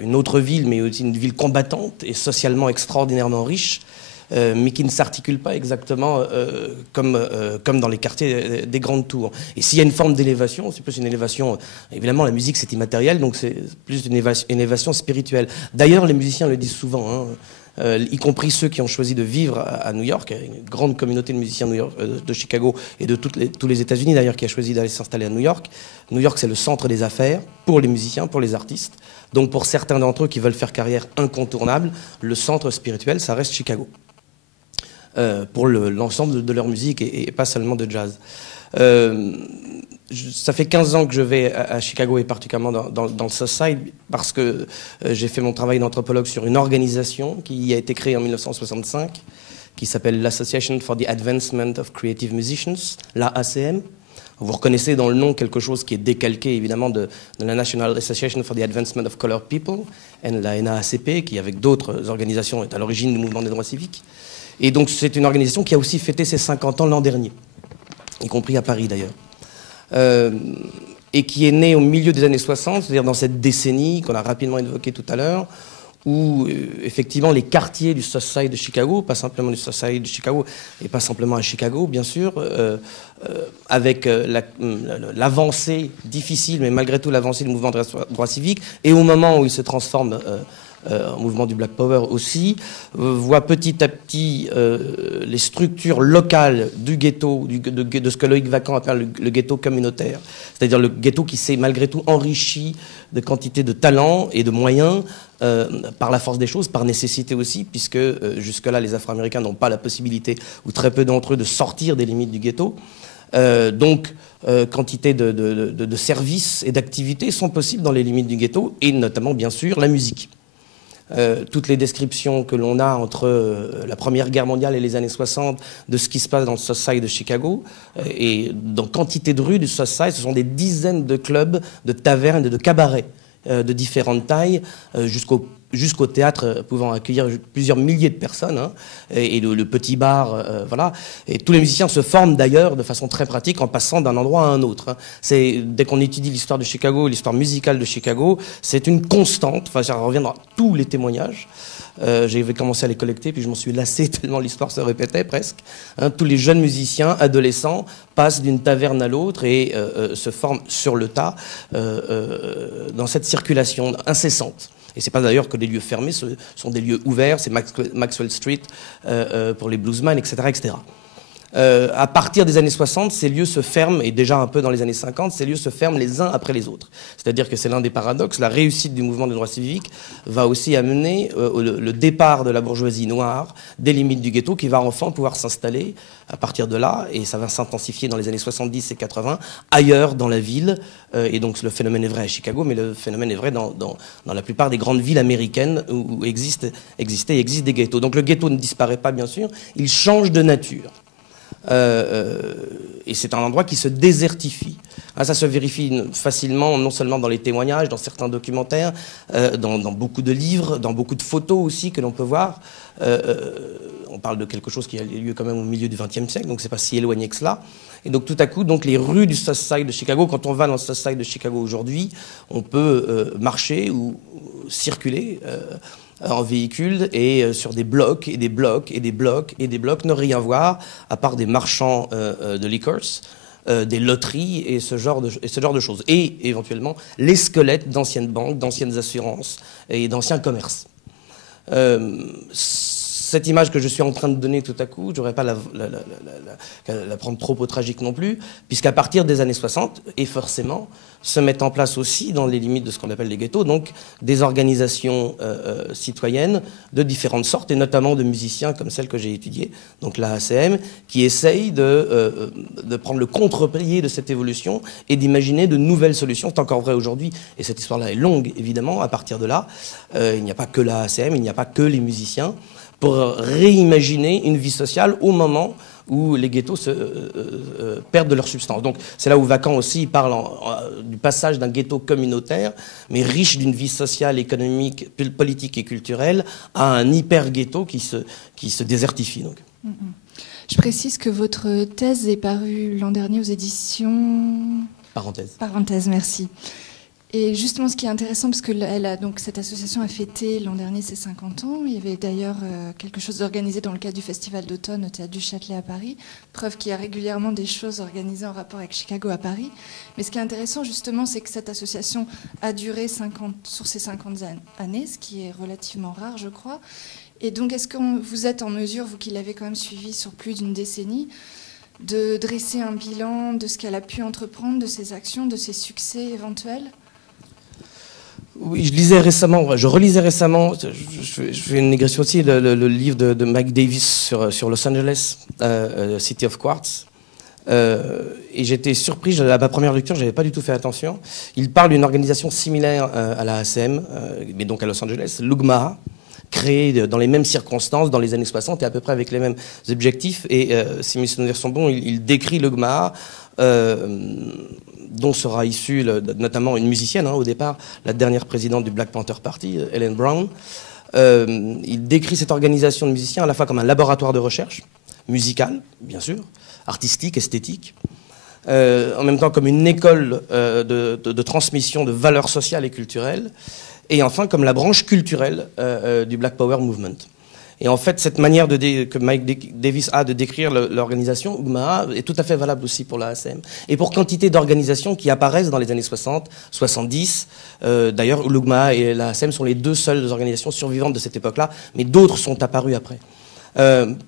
une autre ville, mais aussi une ville combattante et socialement extraordinairement riche. Mais qui ne s'articule pas exactement comme dans les quartiers des grandes tours. Et s'il y a une forme d'élévation, c'est plus une élévation... Évidemment, la musique, c'est immatériel, donc c'est plus une élévation spirituelle. D'ailleurs, les musiciens le disent souvent, y compris ceux qui ont choisi de vivre à New York. Il y a une grande communauté de musiciens de Chicago et de tous les États-Unis, d'ailleurs, qui a choisi d'aller s'installer à New York. New York, c'est le centre des affaires pour les musiciens, pour les artistes. Donc, pour certains d'entre eux qui veulent faire carrière incontournable, le centre spirituel, ça reste Chicago. Pour l'ensemble de leur musique et pas seulement de jazz. Ça fait 15 ans que je vais à Chicago et particulièrement dans le Southside parce que j'ai fait mon travail d'anthropologue sur une organisation qui a été créée en 1965 qui s'appelle l'Association for the Advancement of Creative Musicians, l'AACM. Vous reconnaissez dans le nom quelque chose qui est décalqué évidemment de la National Association for the Advancement of Colored People, la NAACP, qui avec d'autres organisations est à l'origine du mouvement des droits civiques. Et donc c'est une organisation qui a aussi fêté ses 50 ans l'an dernier, y compris à Paris d'ailleurs, et qui est née au milieu des années 60, c'est-à-dire dans cette décennie qu'on a rapidement évoquée tout à l'heure, où effectivement les quartiers du Southside de Chicago, pas simplement du Southside de Chicago, et pas simplement à Chicago bien sûr, avec l'avancée difficile, mais malgré tout l'avancée du mouvement des droits civiques, et au moment où il se transforme en mouvement du Black Power aussi, voit petit à petit les structures locales du ghetto, de ce que Loïc Vacan appelle le ghetto communautaire, c'est-à-dire le ghetto qui s'est malgré tout enrichi de quantité de talents et de moyens par la force des choses, par nécessité aussi, puisque jusque-là les Afro-Américains n'ont pas la possibilité, ou très peu d'entre eux, de sortir des limites du ghetto. Donc, quantité de services et d'activités sont possibles dans les limites du ghetto, et notamment, bien sûr, la musique. Toutes les descriptions que l'on a entre la Première Guerre mondiale et les années 60 de ce qui se passe dans le Southside de Chicago, et dans quantité de rues du Southside, ce sont des dizaines de clubs, de tavernes et de cabarets de différentes tailles, jusqu'au théâtre pouvant accueillir plusieurs milliers de personnes, hein, et le petit bar, voilà. Et tous les musiciens se forment d'ailleurs de façon très pratique en passant d'un endroit à un autre. Hein. Dès qu'on étudie l'histoire de Chicago, l'histoire musicale de Chicago, c'est une constante. Enfin, ça revient dans tous les témoignages. J'ai commencé à les collecter, puis je m'en suis lassé tellement l'histoire se répétait presque. Hein, tous les jeunes musiciens, adolescents, passent d'une taverne à l'autre et se forment sur le tas dans cette circulation incessante. Et c'est pas d'ailleurs que des lieux fermés, ce sont des lieux ouverts, c'est Maxwell Street pour les bluesmen, etc., etc. À partir des années 60, ces lieux se ferment, et déjà un peu dans les années 50, ces lieux se ferment les uns après les autres. C'est-à-dire que c'est l'un des paradoxes. La réussite du mouvement des droits civiques va aussi amener le départ de la bourgeoisie noire des limites du ghetto, qui va enfin pouvoir s'installer à partir de là, et ça va s'intensifier dans les années 70 et 80, ailleurs dans la ville. Et donc le phénomène est vrai à Chicago, mais le phénomène est vrai dans la plupart des grandes villes américaines où existent des ghettos. Donc le ghetto ne disparaît pas, bien sûr, il change de nature. Et c'est un endroit qui se désertifie. Ça se vérifie facilement, non seulement dans les témoignages, dans certains documentaires, dans beaucoup de livres, dans beaucoup de photos aussi que l'on peut voir. On parle de quelque chose qui a lieu quand même au milieu du XXe siècle, donc c'est pas si éloigné que cela. Et donc tout à coup, donc les rues du South Side de Chicago, quand on va dans le South Side de Chicago aujourd'hui, on peut marcher ou circuler en véhicule et sur des blocs et des blocs et des blocs et des blocs, ne rien voir à part des marchands de liquors, des loteries et ce genre de choses. Et éventuellement les squelettes d'anciennes banques, d'anciennes assurances et d'anciens commerces. Cette image que je suis en train de donner tout à coup, je ne voudrais pas la prendre trop au tragique non plus, puisqu'à partir des années 60, et forcément, se mettent en place aussi, dans les limites de ce qu'on appelle les ghettos, donc des organisations citoyennes de différentes sortes, et notamment de musiciens comme celle que j'ai étudiée, donc la ACM, qui essayent de prendre le contre-pied de cette évolution et d'imaginer de nouvelles solutions. C'est encore vrai aujourd'hui, et cette histoire-là est longue, évidemment, à partir de là. Il n'y a pas que la ACM, il n'y a pas que les musiciens, pour réimaginer une vie sociale au moment où les ghettos perdent de leur substance. Donc c'est là où Vacan aussi parle du passage d'un ghetto communautaire, mais riche d'une vie sociale, économique, politique et culturelle, à un hyper-ghetto qui se désertifie. Donc. Je précise que votre thèse est parue l'an dernier aux éditions... Parenthèse, merci. Et justement, ce qui est intéressant, parce que cette association a fêté l'an dernier ses 50 ans. Il y avait d'ailleurs quelque chose d'organisé dans le cadre du Festival d'automne au Théâtre du Châtelet à Paris. Preuve qu'il y a régulièrement des choses organisées en rapport avec Chicago à Paris. Mais ce qui est intéressant, justement, c'est que cette association a duré sur ces 50 années, ce qui est relativement rare, je crois. Et donc, est-ce que vous êtes en mesure, vous qui l'avez quand même suivi sur plus d'une décennie, de dresser un bilan de ce qu'elle a pu entreprendre, de ses actions, de ses succès éventuels ? Oui, je relisais récemment, je fais une négation aussi, le livre de Mike Davis sur Los Angeles, City of Quartz. Et j'étais surpris, à ma première lecture, je n'avais pas du tout fait attention. Il parle d'une organisation similaire à la ACM, mais donc à Los Angeles, l'UGMA, créée dans les mêmes circonstances, dans les années 60, et à peu près avec les mêmes objectifs. Et si mes souvenirs sont bons, il décrit l'UGMA, dont sera issue notamment une musicienne, au départ, la dernière présidente du Black Panther Party, Ellen Brown. Il décrit cette organisation de musiciens à la fois comme un laboratoire de recherche, musical, bien sûr, artistique, esthétique, en même temps comme une école de transmission de valeurs sociales et culturelles, et enfin comme la branche culturelle du Black Power Movement. Et en fait, cette manière que Mike Davis a de décrire l'organisation UGMA est tout à fait valable aussi pour la ACM. Et pour quantité d'organisations qui apparaissent dans les années 60, 70. D'ailleurs, l'UGMA et la ACM sont les deux seules organisations survivantes de cette époque-là, mais d'autres sont apparues après.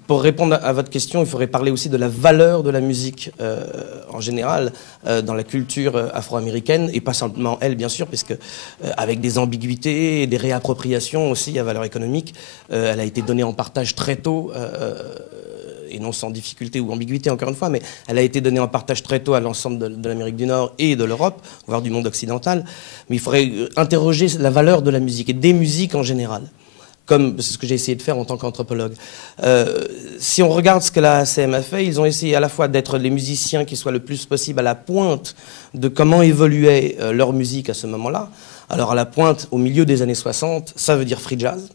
Pour répondre à votre question, il faudrait parler aussi de la valeur de la musique en général dans la culture afro-américaine, et pas seulement elle, bien sûr, puisque avec des ambiguïtés et des réappropriations aussi à valeur économique, elle a été donnée en partage très tôt, et non sans difficulté ou ambiguïté encore une fois, mais elle a été donnée en partage très tôt à l'ensemble de l'Amérique du Nord et de l'Europe, voire du monde occidental. Mais il faudrait interroger la valeur de la musique et des musiques en général, comme c'est ce que j'ai essayé de faire en tant qu'anthropologue. Si on regarde ce que la ACM a fait, ils ont essayé à la fois d'être les musiciens qui soient le plus possible à la pointe de comment évoluait leur musique à ce moment-là. Alors à la pointe, au milieu des années 60, ça veut dire free jazz.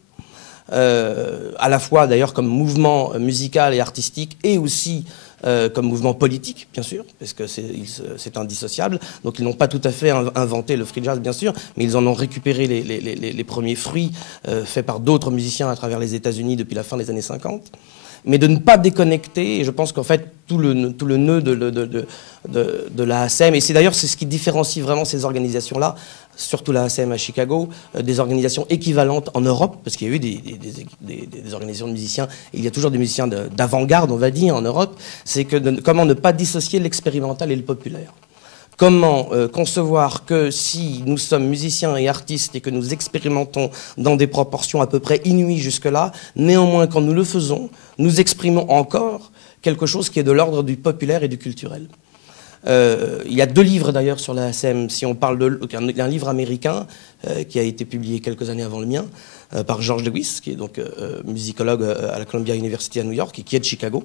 À la fois d'ailleurs comme mouvement musical et artistique, et aussi comme mouvement politique, bien sûr, parce que c'est indissociable. Donc ils n'ont pas tout à fait inventé le free jazz, bien sûr, mais ils en ont récupéré les premiers fruits faits par d'autres musiciens à travers les États-Unis depuis la fin des années 50. mais de ne pas déconnecter. Et je pense qu'en fait, tout le nœud de la ASM, et c'est d'ailleurs ce qui différencie vraiment ces organisations-là, surtout la ASM à Chicago, des organisations équivalentes en Europe, parce qu'il y a eu des organisations de musiciens, et il y a toujours des musiciens d'avant-garde, on va dire, en Europe, c'est que comment ne pas dissocier l'expérimental et le populaire. Comment concevoir que si nous sommes musiciens et artistes et que nous expérimentons dans des proportions à peu près inouïes jusque-là, néanmoins, quand nous le faisons, nous exprimons encore quelque chose qui est de l'ordre du populaire et du culturel. Il y a 2 livres d'ailleurs sur la ASM. Si on parle d'un livre américain qui a été publié quelques années avant le mien, par George Lewis, qui est donc musicologue à la Columbia University à New York et qui est de Chicago.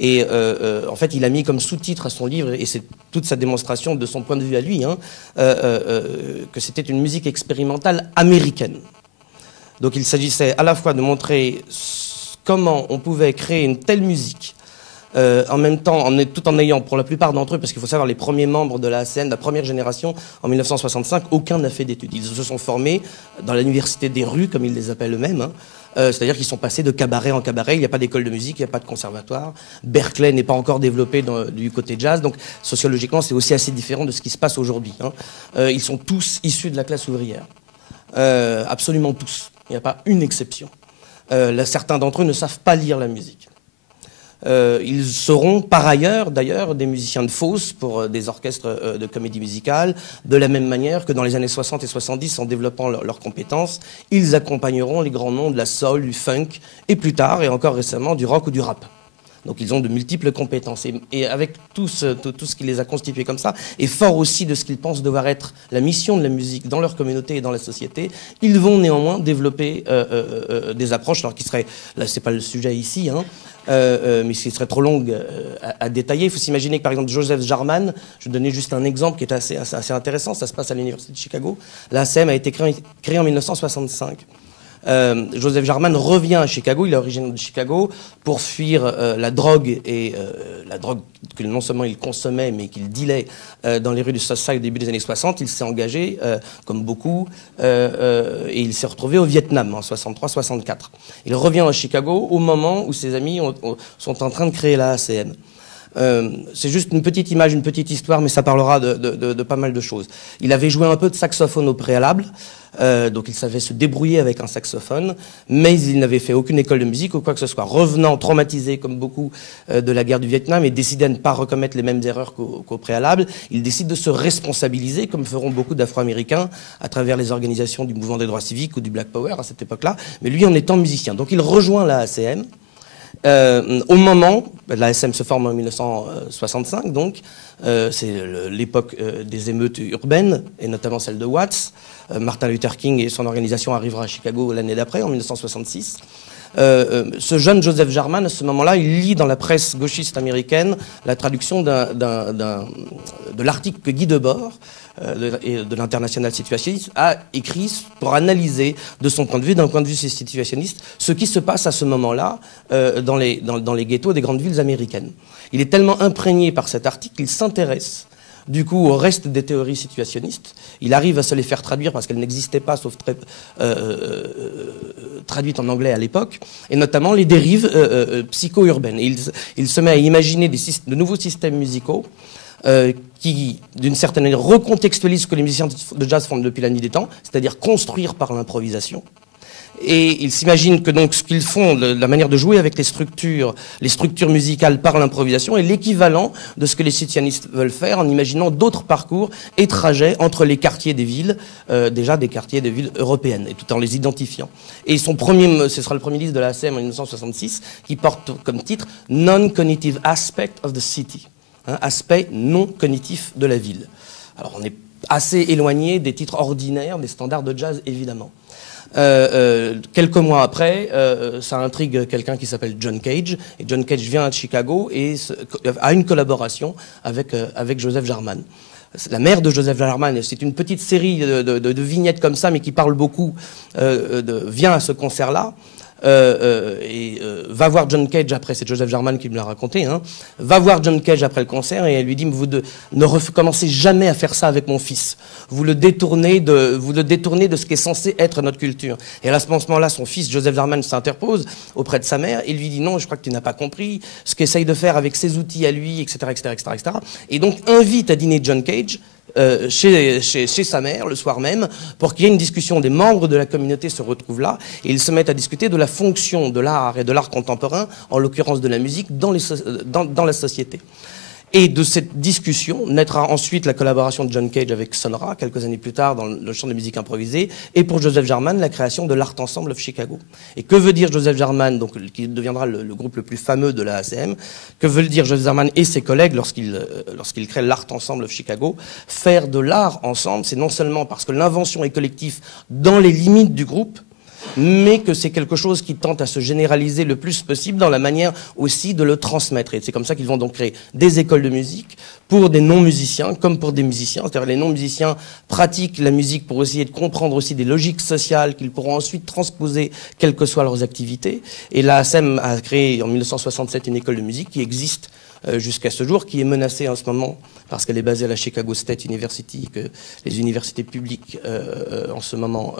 Et en fait, il a mis comme sous-titre à son livre, et c'est toute sa démonstration de son point de vue à lui, que c'était une musique expérimentale américaine. Donc il s'agissait à la fois de montrer comment on pouvait créer une telle musique, en même temps, tout en ayant, pour la plupart d'entre eux, parce qu'il faut savoir, les premiers membres de la ASN, la première génération, en 1965, aucun n'a fait d'études. Ils se sont formés dans l'université des rues, comme ils les appellent eux-mêmes, c'est-à-dire qu'ils sont passés de cabaret en cabaret. Il n'y a pas d'école de musique, il n'y a pas de conservatoire. Berkeley n'est pas encore développé du côté jazz, donc sociologiquement, c'est aussi assez différent de ce qui se passe aujourd'hui. Ils sont tous issus de la classe ouvrière. Absolument tous. Il n'y a pas une exception. Certains d'entre eux ne savent pas lire la musique. Ils seront par ailleurs, d'ailleurs, des musiciens de fosse pour des orchestres de comédie musicale, de la même manière que dans les années 60 et 70, en développant leurs compétences, ils accompagneront les grands noms de la soul, du funk, et plus tard, et encore récemment, du rock ou du rap. Donc ils ont de multiples compétences. Et avec tout ce qui les a constitués comme ça, et fort aussi de ce qu'ils pensent devoir être la mission de la musique dans leur communauté et dans la société, ils vont néanmoins développer des approches, alors qui seraient, là c'est pas le sujet ici, mais ce serait trop long à détailler. Il faut s'imaginer que par exemple Joseph Jarman, je vais donner juste un exemple qui est assez intéressant, ça se passe à l'université de Chicago. L'ASM a été créée en 1965. Joseph Jarman revient à Chicago, il est originaire de Chicago, pour fuir la drogue, et la drogue que non seulement il consommait, mais qu'il dealait dans les rues du South Side au début des années 60. Il s'est engagé, comme beaucoup, et il s'est retrouvé au Vietnam en 63-64. Il revient à Chicago au moment où ses amis sont en train de créer la ACM. C'est juste une petite image, une petite histoire, mais ça parlera de pas mal de choses. Il avait joué un peu de saxophone au préalable, donc il savait se débrouiller avec un saxophone, mais il n'avait fait aucune école de musique ou quoi que ce soit. Revenant traumatisé comme beaucoup de la guerre du Vietnam et décidé à ne pas recommettre les mêmes erreurs qu'au préalable, il décide de se responsabiliser, comme feront beaucoup d'Afro-Américains à travers les organisations du mouvement des droits civiques ou du Black Power à cette époque-là, mais lui en étant musicien. Donc il rejoint la ACM. Au moment, la ASM se forme en 1965, donc c'est l'époque des émeutes urbaines, et notamment celle de Watts. Martin Luther King et son organisation arrivera à Chicago l'année d'après, en 1966. Ce jeune Joseph Jarman, à ce moment-là, il lit dans la presse gauchiste américaine la traduction de l'article que Guy Debord, de l'International Situationniste, a écrit pour analyser, de son point de vue, d'un point de vue situationniste, ce qui se passe à ce moment-là dans les ghettos des grandes villes américaines. Il est tellement imprégné par cet article qu'il s'intéresse du coup au reste des théories situationnistes. Il arrive à se les faire traduire parce qu'elles n'existaient pas, sauf traduites en anglais à l'époque, et notamment les dérives psycho-urbaines. Et il se met à imaginer de nouveaux systèmes musicaux qui, d'une certaine manière, recontextualisent ce que les musiciens de jazz font depuis la nuit des temps, c'est-à-dire construire par l'improvisation. Et il s'imagine que donc ce qu'ils font, la manière de jouer avec les structures musicales par l'improvisation, est l'équivalent de ce que les situationnistes veulent faire en imaginant d'autres parcours et trajets entre les quartiers des villes, déjà des quartiers des villes européennes, et tout en les identifiant. Et ce sera le premier livre de la ACM en 1966, qui porte comme titre « Non-Cognitive Aspect of the City », aspect non cognitif de la ville. Alors on est assez éloigné des titres ordinaires, des standards de jazz, évidemment. Quelques mois après, ça intrigue quelqu'un qui s'appelle John Cage, et John Cage vient à Chicago et a une collaboration avec Joseph Jarman. La mère de Joseph Jarman, c'est une petite série de vignettes comme ça, mais qui parle beaucoup, vient à ce concert-là. va voir John Cage après, c'est Joseph Jarman qui me l'a raconté, hein, va voir John Cage après le concert et elle lui dit ne recommencez jamais à faire ça avec mon fils. Vous le détournez de ce qui est censé être notre culture. Et à ce moment-là, son fils, Joseph Jarman, s'interpose auprès de sa mère et lui dit non, je crois que tu n'as pas compris ce qu'essaye de faire avec ses outils à lui, etc., etc., etc., etc. Et donc invite à dîner John Cage chez sa mère le soir même pour qu'il y ait une discussion. Des membres de la communauté se retrouvent là et ils se mettent à discuter de la fonction de l'art et de l'art contemporain, en l'occurrence de la musique, dans la société. Et de cette discussion naîtra ensuite la collaboration de John Cage avec Sonora, quelques années plus tard, dans le champ de musique improvisée, et pour Joseph Jarman, la création de l'Art Ensemble of Chicago. Et que veut dire Joseph Jarman, donc, qui deviendra le groupe le plus fameux de la ACM, que veut dire Joseph Jarman et ses collègues lorsqu'ils créent l'Art Ensemble of Chicago? Faire de l'art ensemble, c'est non seulement parce que l'invention est collective dans les limites du groupe, mais que c'est quelque chose qui tente à se généraliser le plus possible dans la manière aussi de le transmettre. Et c'est comme ça qu'ils vont donc créer des écoles de musique pour des non-musiciens comme pour des musiciens. C'est-à-dire les non-musiciens pratiquent la musique pour essayer de comprendre aussi des logiques sociales qu'ils pourront ensuite transposer quelles que soient leurs activités. Et la ASM a créé en 1967 une école de musique qui existe jusqu'à ce jour, qui est menacée en ce moment parce qu'elle est basée à la Chicago State University, que les universités publiques en ce moment,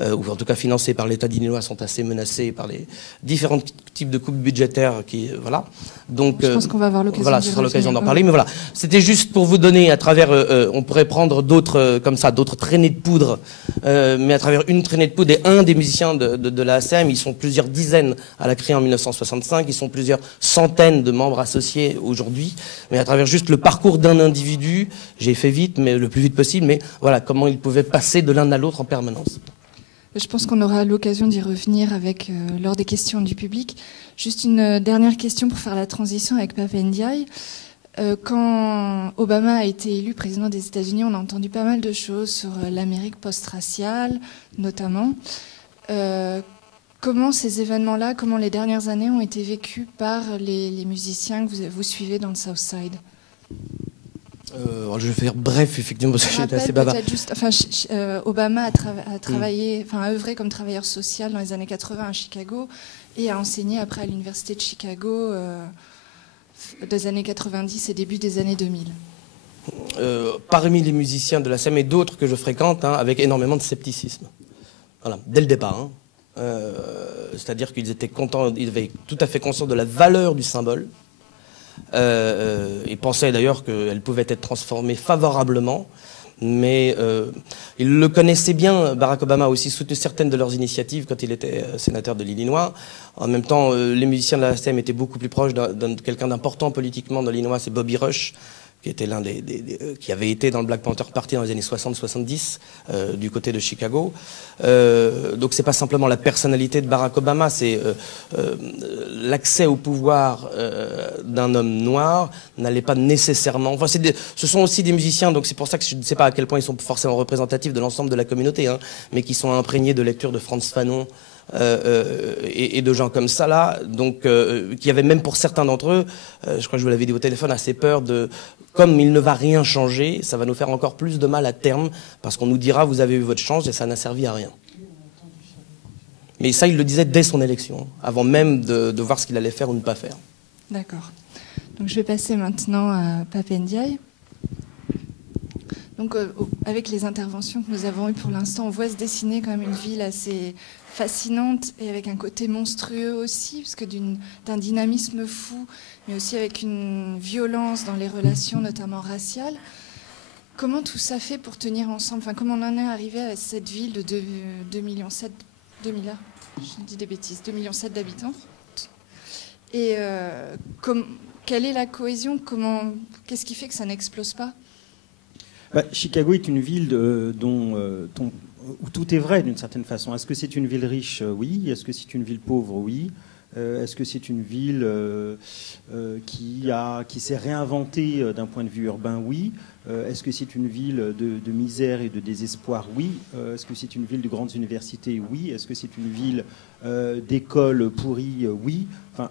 ou en tout cas financées par l'État d'Illinois, sont assez menacées par les différents types de coupes budgétaires qui, voilà. Donc, je pense qu'on va avoir l'occasion. Voilà, ce sera l'occasion d'en parler. Mais voilà, c'était juste pour vous donner, à travers, on pourrait prendre d'autres, comme ça, d'autres traînées de poudre, mais à travers une traînée de poudre et un des musiciens de la ACM, ils sont plusieurs dizaines à la créer en 1965, ils sont plusieurs centaines de membres associés aujourd'hui, mais à travers juste le parcours d'un individu, j'ai fait vite, mais le plus vite possible, mais voilà, comment ils pouvaient passer de l'un à l'autre en permanence. Je pense qu'on aura l'occasion d'y revenir avec, lors des questions du public. Juste une dernière question pour faire la transition avec Pape Ndiaye. Quand Obama a été élu président des États-Unis, on a entendu pas mal de choses sur l'Amérique post-raciale, notamment. Comment ces événements-là, comment les dernières années ont été vécus par les musiciens que vous suivez dans le Southside? Je vais faire bref, effectivement, parce que j'étais assez bavard. Obama a travaillé, a œuvré comme travailleur social dans les années 80 à Chicago et a enseigné après à l'université de Chicago des années 90 et début des années 2000. Parmi les musiciens de la SEM et d'autres que je fréquente, avec énormément de scepticisme. Voilà, dès le départ. C'est-à-dire qu'ils étaient contents, ils avaient tout à fait conscience de la valeur du symbole. Ils pensaient d'ailleurs qu'elle pouvait être transformée favorablement, mais ils le connaissaient bien. Barack Obama a aussi soutenu certaines de leurs initiatives quand il était sénateur de l'Illinois. En même temps, les musiciens de la STM étaient beaucoup plus proches de quelqu'un d'important politiquement dans l'Illinois, c'est Bobby Rush, qui était l'un qui avait été dans le Black Panther Party dans les années 60-70 du côté de Chicago. Donc c'est pas simplement la personnalité de Barack Obama, c'est l'accès au pouvoir d'un homme noir n'allait pas nécessairement. Enfin, ce sont aussi des musiciens, donc c'est pour ça que je ne sais pas à quel point ils sont forcément représentatifs de l'ensemble de la communauté, mais qui sont imprégnés de lecture de Frantz Fanon. Et de gens comme ça là, donc qui avaient même pour certains d'entre eux, je crois que je vous l'avais dit au téléphone, assez peur de, comme il ne va rien changer, ça va nous faire encore plus de mal à terme, parce qu'on nous dira vous avez eu votre chance et ça n'a servi à rien. Mais ça, il le disait dès son élection, avant même de voir ce qu'il allait faire ou ne pas faire. D'accord. Donc je vais passer maintenant à Pape Ndiaye. Donc, avec les interventions que nous avons eues pour l'instant, on voit se dessiner quand même une ville assez fascinante et avec un côté monstrueux aussi, parce que d'un dynamisme fou, mais aussi avec une violence dans les relations, notamment raciales. Comment tout ça fait pour tenir ensemble? Enfin, comment on en est arrivé à cette ville de 2,7 millions, je dis des bêtises, 2,7 millions d'habitants. Et quelle est la cohésion? Qu'est-ce qui fait que ça n'explose pas? Chicago est une ville où tout est vrai d'une certaine façon. Est-ce que c'est une ville riche? Oui. Est-ce que c'est une ville pauvre? Oui. Est-ce que c'est une ville qui s'est réinventée d'un point de vue urbain? Oui. Est-ce que c'est une ville de misère et de désespoir? Oui. Est-ce que c'est une ville de grandes universités? Oui. Est-ce que c'est une ville d'écoles pourries? Oui. Enfin,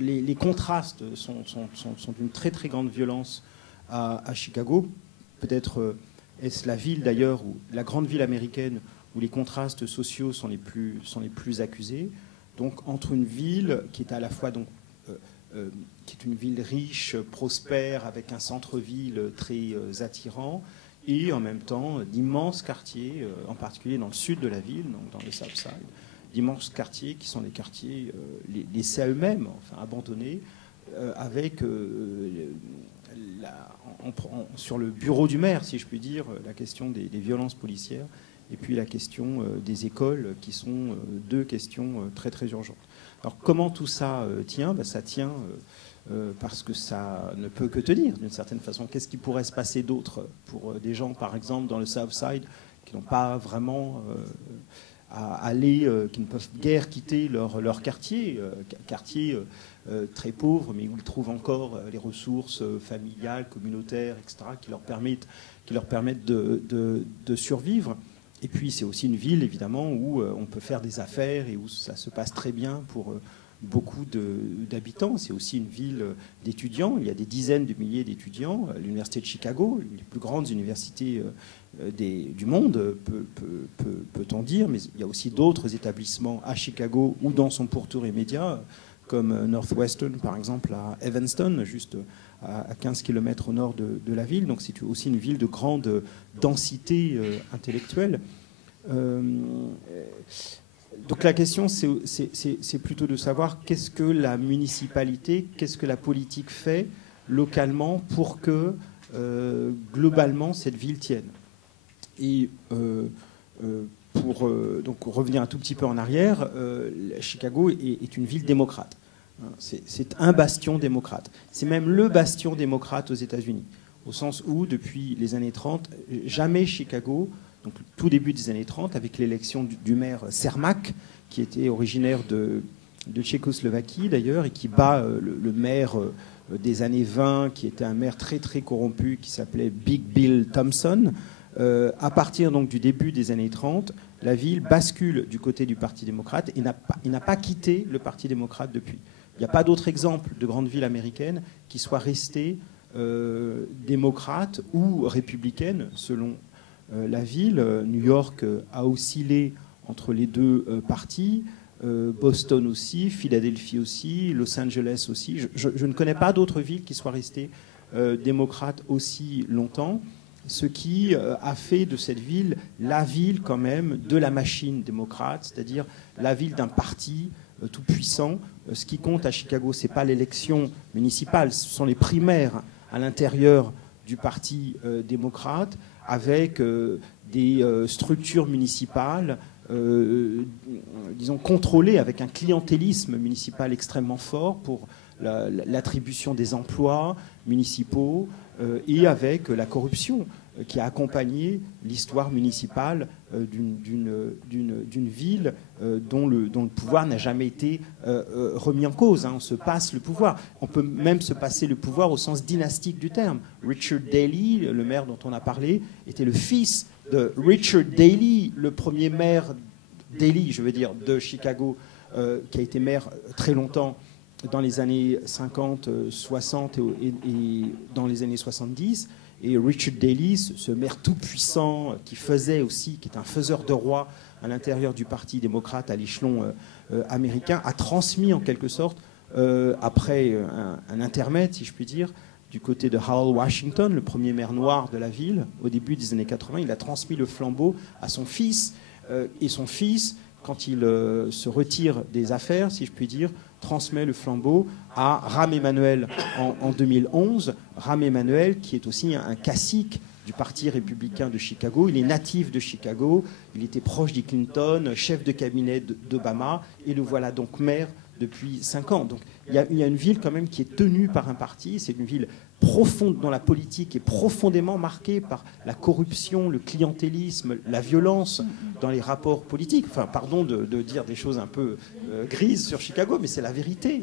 les contrastes sont d'une très très grande violence à Chicago. Peut-être est-ce la ville d'ailleurs, ou la grande ville américaine, où les contrastes sociaux sont les plus accusés. donc entre une ville qui est à la fois donc, qui est une ville riche, prospère, avec un centre-ville très attirant, et en même temps d'immenses quartiers, en particulier dans le sud de la ville, donc dans le South Side, d'immenses quartiers qui sont des quartiers laissés à eux-mêmes, enfin abandonnés, avec sur le bureau du maire, si je puis dire, la question des violences policières et puis la question des écoles, qui sont deux questions très très urgentes. Alors comment tout ça tient ? Ça tient parce que ça ne peut que tenir d'une certaine façon. Qu'est-ce qui pourrait se passer d'autre pour des gens, par exemple, dans le South Side, qui n'ont pas vraiment à aller, qui ne peuvent guère quitter leur quartier, très pauvre, mais où ils trouvent encore les ressources familiales, communautaires, etc., qui leur permettent de survivre. Et puis c'est aussi une ville, évidemment, où on peut faire des affaires et où ça se passe très bien pour beaucoup d'habitants. C'est aussi une ville d'étudiants. Il y a des dizaines de milliers d'étudiants. L'université de Chicago, une des plus grandes universités du monde, peut-on dire, mais il y a aussi d'autres établissements à Chicago ou dans son pourtour immédiat, comme Northwestern, par exemple, à Evanston, juste à 15 km au nord de la ville. Donc c'est aussi une ville de grande densité intellectuelle. Donc la question, c'est plutôt de savoir qu'est-ce que la municipalité, qu'est-ce que la politique fait localement pour que, globalement, cette ville tienne. Et pour donc revenir un tout petit peu en arrière, Chicago est une ville démocrate. C'est un bastion démocrate. C'est même le bastion démocrate aux États-Unis, au sens où, depuis les années 30, jamais Chicago, donc tout début des années 30, avec l'élection du maire Cermak, qui était originaire de Tchécoslovaquie d'ailleurs, et qui bat le maire des années 20, qui était un maire très très corrompu, qui s'appelait Big Bill Thompson. À partir donc du début des années 30, la ville bascule du côté du Parti démocrate et n'a pas quitté le Parti démocrate depuis. Il n'y a pas d'autre exemple de grande ville américaine qui soit restée démocrate ou républicaine selon la ville. New York a oscillé entre les deux partis, Boston aussi, Philadelphie aussi, Los Angeles aussi. Je ne connais pas d'autres villes qui soient restées démocrates aussi longtemps, ce qui a fait de cette ville la ville quand même de la machine démocrate, c'est-à-dire la ville d'un parti tout puissant. Ce qui compte à Chicago, ce n'est pas l'élection municipale, ce sont les primaires à l'intérieur du Parti démocrate, avec des structures municipales, disons, contrôlées, avec un clientélisme municipal extrêmement fort pour l'attribution des emplois municipaux, et avec la corruption qui a accompagné l'histoire municipale d'une ville dont le pouvoir n'a jamais été remis en cause. On se passe le pouvoir. On peut même se passer le pouvoir au sens dynastique du terme. Richard Daley, le maire dont on a parlé, était le fils de Richard Daley, le premier maire Daley, je veux dire, de Chicago, qui a été maire très longtemps dans les années 50, 60 et dans les années 70. Et Richard Daley, ce maire tout-puissant qui est un faiseur de roi à l'intérieur du Parti démocrate à l'échelon américain, a transmis en quelque sorte, après un intermède, si je puis dire, du côté de Harold Washington, le premier maire noir de la ville, au début des années 80, il a transmis le flambeau à son fils. Et son fils, quand il se retire des affaires, si je puis dire, transmet le flambeau à Rahm Emanuel en 2011. Rahm Emanuel, qui est aussi un cacique du Parti républicain de Chicago. Il est natif de Chicago, il était proche de Clinton, chef de cabinet d'Obama, et le voilà donc maire depuis 5 ans. Donc il y a une ville quand même qui est tenue par un parti. C'est une ville profonde, dont la politique est profondément marquée par la corruption, le clientélisme, la violence dans les rapports politiques. Enfin, pardon de dire des choses un peu grises sur Chicago, mais c'est la vérité,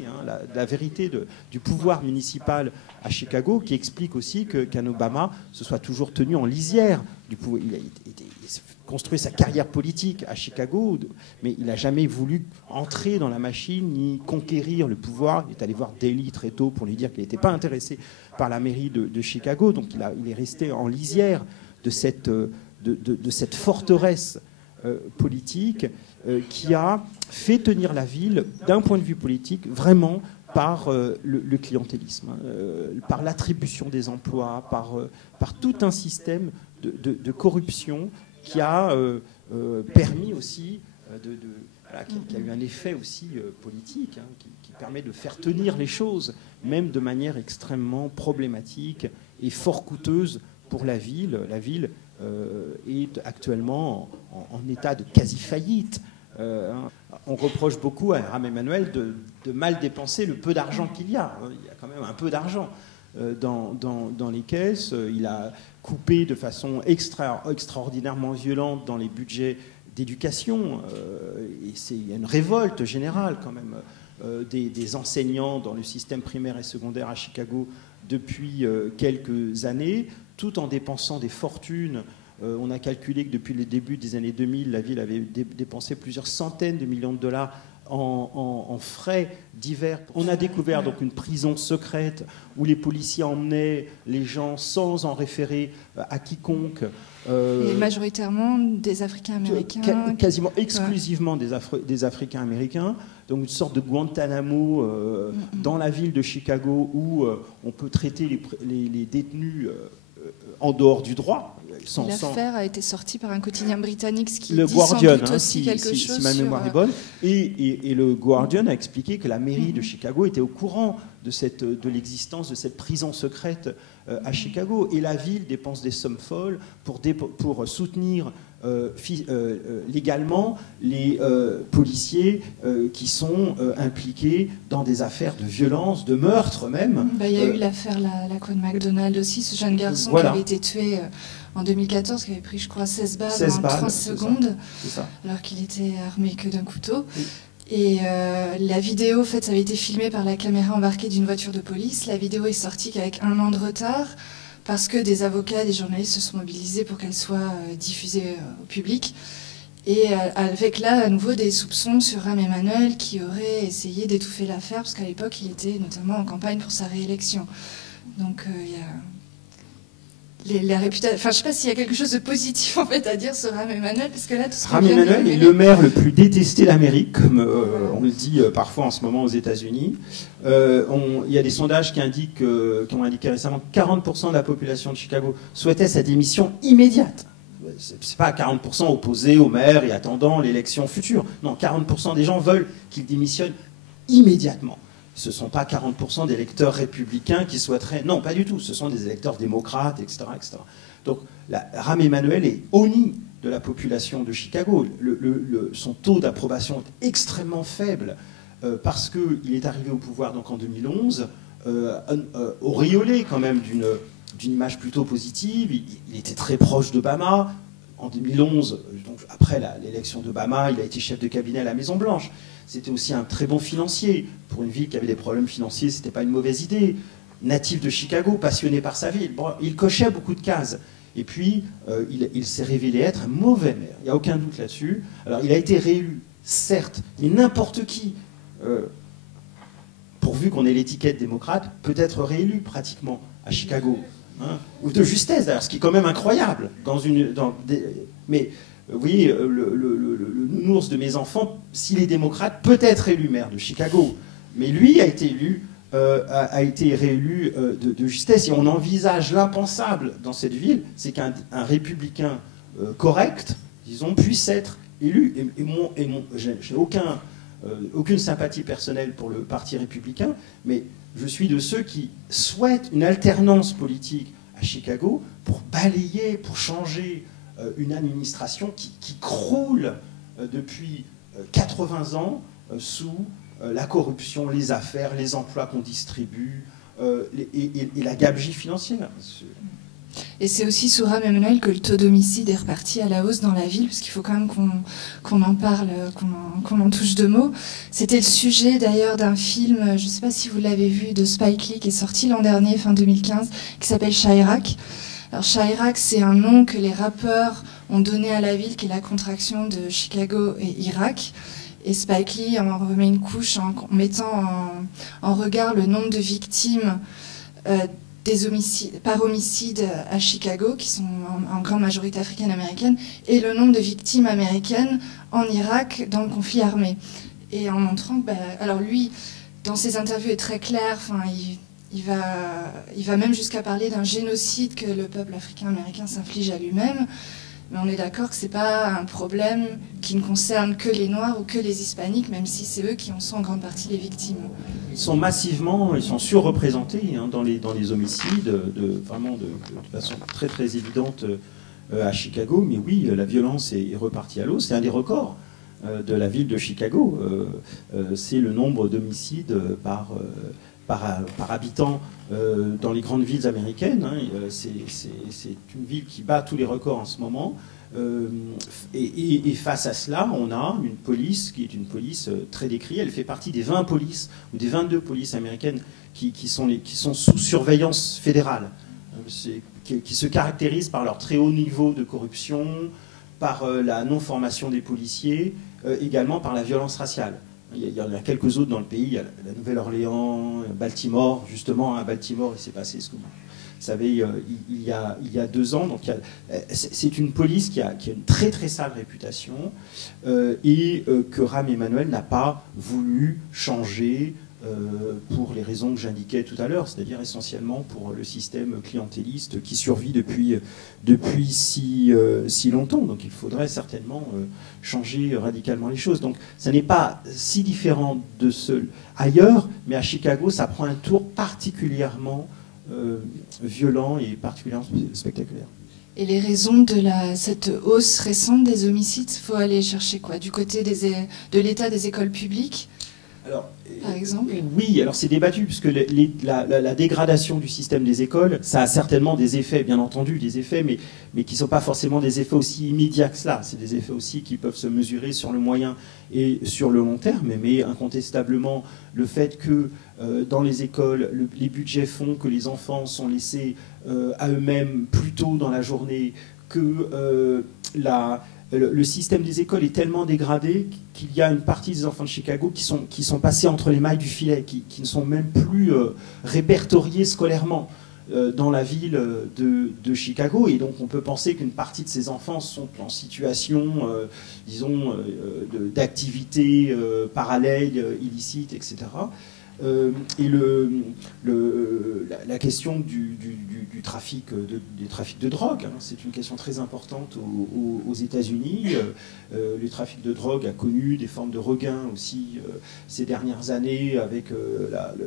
la vérité du pouvoir municipal à Chicago, qui explique aussi qu'un Obama se soit toujours tenu en lisière du pouvoir. Il a construit sa carrière politique à Chicago, mais il n'a jamais voulu entrer dans la machine ni conquérir le pouvoir. Il est allé voir Daley très tôt pour lui dire qu'il n'était pas intéressé par la mairie de Chicago. Donc il est resté en lisière de cette forteresse politique qui a fait tenir la ville, d'un point de vue politique, vraiment par le clientélisme, par l'attribution des emplois, par tout un système de corruption qui a permis aussi qui a eu un effet aussi politique, qui permet de faire tenir les choses, même de manière extrêmement problématique et fort coûteuse pour la ville. La ville est actuellement en état de quasi-faillite. On reproche beaucoup à Rahm Emanuel de mal dépenser le peu d'argent qu'il y a. Il y a quand même un peu d'argent dans les caisses. Il a coupé de façon extraordinairement violente dans les budgets d'éducation. Il y a une révolte générale quand même des enseignants dans le système primaire et secondaire à Chicago depuis quelques années, tout en dépensant des fortunes. On a calculé que depuis le début des années 2000, la ville avait dépensé plusieurs centaines de millions de dollars en frais divers. On a découvert donc une prison secrète où les policiers emmenaient les gens sans en référer à quiconque. Et majoritairement des Africains-Américains. Quasiment exclusivement des Africains-Américains. Donc une sorte de Guantanamo dans la ville de Chicago où on peut traiter les détenus en dehors du droit. L'affaire a été sortie par un quotidien britannique, ce qui le dit Guardian, sans doute aussi quelque chose. Si ma mémoire est bonne. Et le Guardian a expliqué que la mairie de Chicago était au courant de l'existence de cette prison secrète à Chicago. Et la ville dépense des sommes folles pour soutenir légalement les policiers qui sont impliqués dans des affaires de violence, de meurtre même. Il y a eu l'affaire Laquan McDonald aussi, ce jeune garçon qui avait été tué en 2014, qui avait pris, je crois, 16 balles en 30 secondes, alors qu'il était armé que d'un couteau. Oui. Et la vidéo, en fait, ça avait été filmé par la caméra embarquée d'une voiture de police. La vidéo est sortie qu'avec 1 an de retard, parce que des avocats, des journalistes se sont mobilisés pour qu'elle soit diffusée au public. Et avec là, à nouveau, des soupçons sur Rahm Emanuel qui aurait essayé d'étouffer l'affaire, parce qu'à l'époque, il était notamment en campagne pour sa réélection. Donc, il y a... la réputation. Enfin, je ne sais pas s'il y a quelque chose de positif en fait à dire sur Rahm Emanuel, parce que là, tout ce Rahm Emanuel est le maire le plus détesté d'Amérique, comme on le dit parfois en ce moment aux États-Unis. Il y a des sondages qui ont indiqué récemment que 40% de la population de Chicago souhaitait sa démission immédiate. C'est pas 40% opposés au maire et attendant l'élection future. Non, 40% des gens veulent qu'il démissionne immédiatement. Ce ne sont pas 40% d'électeurs républicains qui souhaiteraient... Non, pas du tout. Ce sont des électeurs démocrates, etc. etc. Donc, Rahm Emanuel est honni de la population de Chicago. Son taux d'approbation est extrêmement faible parce qu'il est arrivé au pouvoir donc, en 2011, auréolé quand même d'une image plutôt positive. Il était très proche d'Obama. En 2011, donc après l'élection d'Obama, il a été chef de cabinet à la Maison-Blanche. C'était aussi un très bon financier. Pour une ville qui avait des problèmes financiers, ce n'était pas une mauvaise idée. Natif de Chicago, passionné par sa ville. Bon, il cochait beaucoup de cases. Et puis, il s'est révélé être un mauvais maire. Il n'y a aucun doute là-dessus. Alors, il a été réélu, certes, mais n'importe qui, pourvu qu'on ait l'étiquette démocrate, peut être réélu pratiquement à Chicago. Hein, ou de justesse, d'ailleurs, ce qui est quand même incroyable. Mais... Vous voyez, le nounours de mes enfants, s'il est démocrate, peut être élu maire de Chicago. Mais lui a été réélu de justesse. Et on envisage l'impensable dans cette ville, c'est qu'un républicain correct, disons, puisse être élu. J'ai aucune sympathie personnelle pour le parti républicain, mais je suis de ceux qui souhaitent une alternance politique à Chicago pour balayer, pour changer une administration qui croule depuis 80 ans sous la corruption, les affaires, les emplois qu'on distribue et la gabegie financière. Et c'est aussi sous Rahm Emanuel que le taux d'homicide est reparti à la hausse dans la ville, parce qu'il faut quand même qu'on en parle, qu'on en touche deux mots. C'était le sujet d'ailleurs d'un film, je ne sais pas si vous l'avez vu, de Spike Lee, qui est sorti l'an dernier, fin 2015, qui s'appelle Chirac. Alors Chirac, c'est un nom que les rappeurs ont donné à la ville, qui est la contraction de Chicago et Irak. Et Spike Lee en remet une couche en mettant en regard le nombre de victimes des homicides, par homicide à Chicago, qui sont en grande majorité africaine-américaine, et le nombre de victimes américaines en Irak dans le conflit armé. Et en montrant que, alors lui, dans ses interviews, est très clair, il va même jusqu'à parler d'un génocide que le peuple africain-américain s'inflige à lui-même. Mais on est d'accord que ce n'est pas un problème qui ne concerne que les Noirs ou que les Hispaniques, même si c'est eux qui en sont en grande partie les victimes. Ils sont surreprésentés dans les homicides, de façon très très évidente à Chicago. Mais oui, la violence est repartie à l'eau. C'est un des records de la ville de Chicago. C'est le nombre d'homicides par habitant dans les grandes villes américaines. C'est une ville qui bat tous les records en ce moment. Et face à cela, on a une police qui est une police très décriée. Elle fait partie des 20 polices ou des 22 polices américaines qui sont sous surveillance fédérale, qui se caractérisent par leur très haut niveau de corruption, par la non-formation des policiers, également par la violence raciale. Il y en a quelques autres dans le pays. Il y a la Nouvelle-Orléans, Baltimore. Justement, à Baltimore, il s'est passé ce que vous savez il y a 2 ans. Donc, c'est une police qui a une très très sale réputation et que Rahm Emanuel n'a pas voulu changer pour les raisons que j'indiquais tout à l'heure, c'est-à-dire essentiellement pour le système clientéliste qui survit depuis si longtemps. Donc il faudrait certainement changer radicalement les choses. Donc ça n'est pas si différent de ce ailleurs, mais à Chicago, ça prend un tour particulièrement violent et particulièrement spectaculaire. Et les raisons de cette hausse récente des homicides, il faut aller chercher quoi? Du côté de l'état des écoles publiques? Alors, par exemple? Oui, alors c'est débattu, puisque la dégradation du système des écoles, ça a certainement des effets, bien entendu, des effets, mais qui ne sont pas forcément des effets aussi immédiats que cela. C'est des effets aussi qui peuvent se mesurer sur le moyen et sur le long terme, mais incontestablement, le fait que dans les écoles, les budgets font que les enfants sont laissés à eux-mêmes plus tôt dans la journée, que le système des écoles est tellement dégradé qu'il y a une partie des enfants de Chicago qui sont passés entre les mailles du filet, qui ne sont même plus répertoriés scolairement dans la ville de Chicago. Et donc on peut penser qu'une partie de ces enfants sont en situation, disons, d'activités parallèles, illicites, etc. Et la question du trafic de drogue, c'est une question très importante aux États-Unis. Le trafic de drogue a connu des formes de regain aussi ces dernières années avec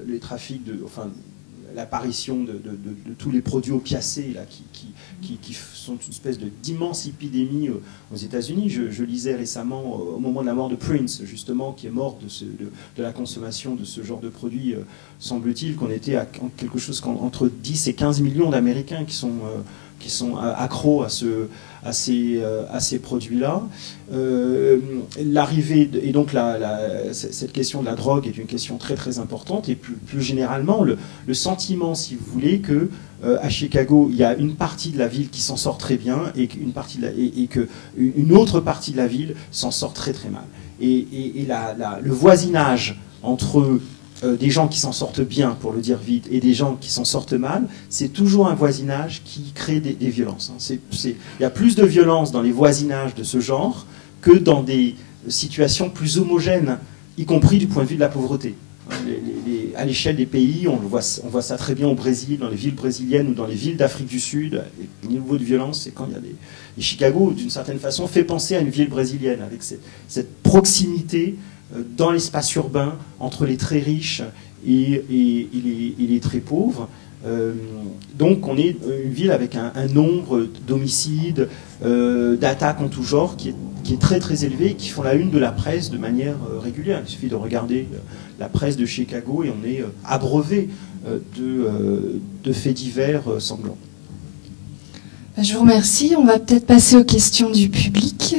les trafics l'apparition de tous les produits opiacés là, qui sont une espèce d'immense épidémie aux États-Unis. Je lisais récemment, au moment de la mort de Prince, justement, qui est mort de la consommation de ce genre de produits, semble-t-il qu'on était à quelque chose entre 10 et 15 millions d'Américains qui sont accros à ces produits-là. L'arrivée, et donc cette question de la drogue est une question très très importante, et plus généralement le sentiment, si vous voulez, que à Chicago, il y a une partie de la ville qui s'en sort très bien et qu'une autre partie de la ville s'en sort très très mal. Et le voisinage entre des gens qui s'en sortent bien, pour le dire vite, et des gens qui s'en sortent mal, c'est toujours un voisinage qui crée des violences. Il y a plus de violence dans les voisinages de ce genre que dans des situations plus homogènes, y compris du point de vue de la pauvreté. À l'échelle des pays, on voit ça très bien au Brésil, dans les villes brésiliennes ou dans les villes d'Afrique du Sud. Le niveau de violence, c'est quand il y a et Chicago, d'une certaine façon, fait penser à une ville brésilienne, avec cette proximité dans l'espace urbain entre les très riches et les très pauvres. Donc on est une ville avec un nombre d'homicides, d'attaques en tout genre qui est très très élevé et qui font la une de la presse de manière régulière. Il suffit de regarder la presse de Chicago et on est abreuvé de faits divers sanglants. Je vous remercie. On va peut-être passer aux questions du public.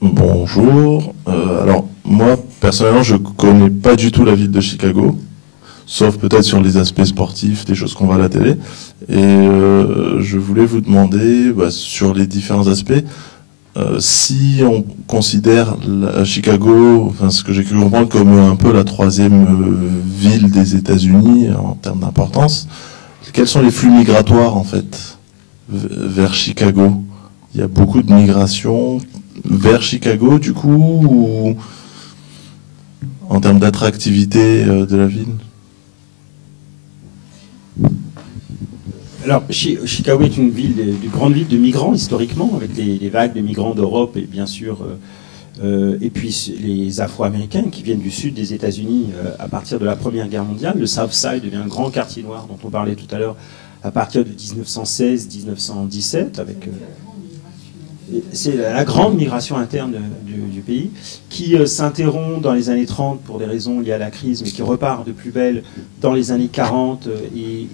Bonjour. Alors moi personnellement je connais pas du tout la ville de Chicago, sauf peut-être sur les aspects sportifs, des choses qu'on voit à la télé. Et je voulais vous demander, sur les différents aspects, si on considère Chicago, enfin ce que j'ai cru comprendre, comme un peu la troisième ville des États-Unis en termes d'importance, quels sont les flux migratoires en fait vers Chicago? Il y a beaucoup de migration vers Chicago du coup, ou en termes d'attractivité de la ville? Alors, Chicago est une grande ville de migrants, historiquement, avec les vagues de migrants d'Europe et bien sûr, et puis les Afro-Américains qui viennent du sud des États-Unis à partir de la Première Guerre mondiale. Le South Side devient un grand quartier noir dont on parlait tout à l'heure à partir de 1916-1917, avec... c'est la grande migration interne du pays qui s'interrompt dans les années 30 pour des raisons liées à la crise, mais qui repart de plus belle dans les années 40 et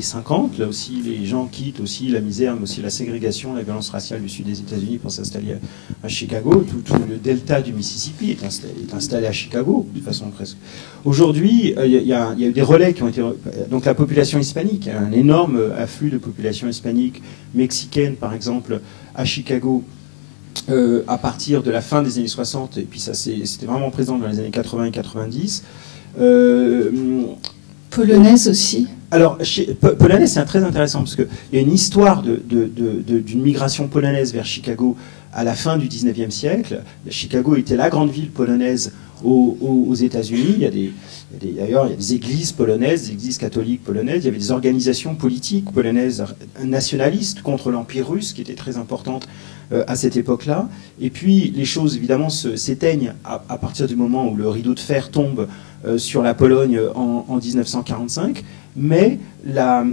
50. Là aussi, les gens quittent aussi la misère, mais aussi la ségrégation, la violence raciale du sud des États-Unis pour s'installer à Chicago. Tout le delta du Mississippi est installé à Chicago, de façon presque. Aujourd'hui, il y a eu des relais qui ont été... Donc la population hispanique, il y a un énorme afflux de population hispanique, mexicaine par exemple, à Chicago, à partir de la fin des années 60, et puis ça c'était vraiment présent dans les années 80 et 90. Polonaise aussi. Alors, polonaise, c'est très intéressant, parce qu'il y a une histoire d'une migration polonaise vers Chicago à la fin du 19e siècle. Chicago était la grande ville polonaise aux États-Unis. D'ailleurs, il y a des églises polonaises, des églises catholiques polonaises. Il y avait des organisations politiques polonaises nationalistes contre l'Empire russe, qui étaient très importantes à cette époque-là. Et puis, les choses, évidemment, s'éteignent à partir du moment où le rideau de fer tombe sur la Pologne en 1945. Mais la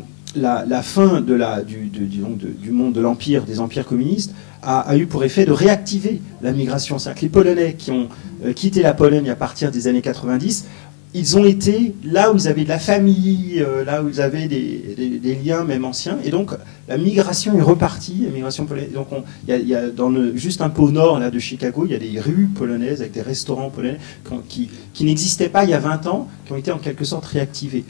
fin du monde de l'Empire, des empires communistes, a eu pour effet de réactiver la migration. C'est-à-dire que les Polonais qui ont quitté la Pologne à partir des années 90, ils ont été là où ils avaient de la famille, là où ils avaient des liens même anciens. Et donc, la migration est repartie, la migration polonaise. Donc, il y a juste un peu au nord là, de Chicago, il y a des rues polonaises avec des restaurants polonais qui n'existaient pas il y a 20 ans, qui ont été en quelque sorte réactivés.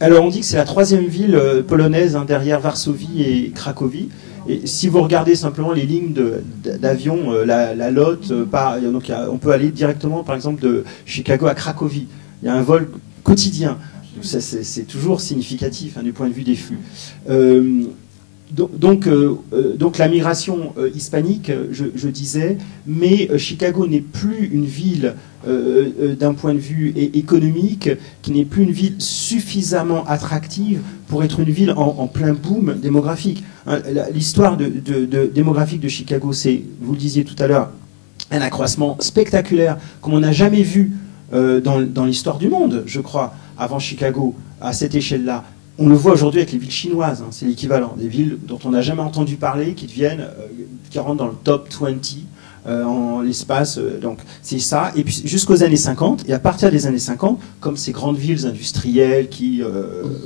Alors on dit que c'est la troisième ville polonaise derrière Varsovie et Cracovie. Et si vous regardez simplement les lignes d'avion, la LOT, on peut aller directement par exemple de Chicago à Cracovie. Il y a un vol quotidien. C'est toujours significatif du point de vue des flux. Donc la migration hispanique, je disais, mais Chicago n'est plus une ville d'un point de vue économique, qui n'est plus une ville suffisamment attractive pour être une ville en plein boom démographique. L'histoire démographique de Chicago, c'est, vous le disiez tout à l'heure, un accroissement spectaculaire, comme on n'a jamais vu dans l'histoire du monde, je crois, avant Chicago, à cette échelle-là. On le voit aujourd'hui avec les villes chinoises, c'est l'équivalent, des villes dont on n'a jamais entendu parler, qui rentrent dans le top 20 en l'espace. Donc c'est ça. Et puis jusqu'aux années 50, et à partir des années 50, comme ces grandes villes industrielles qui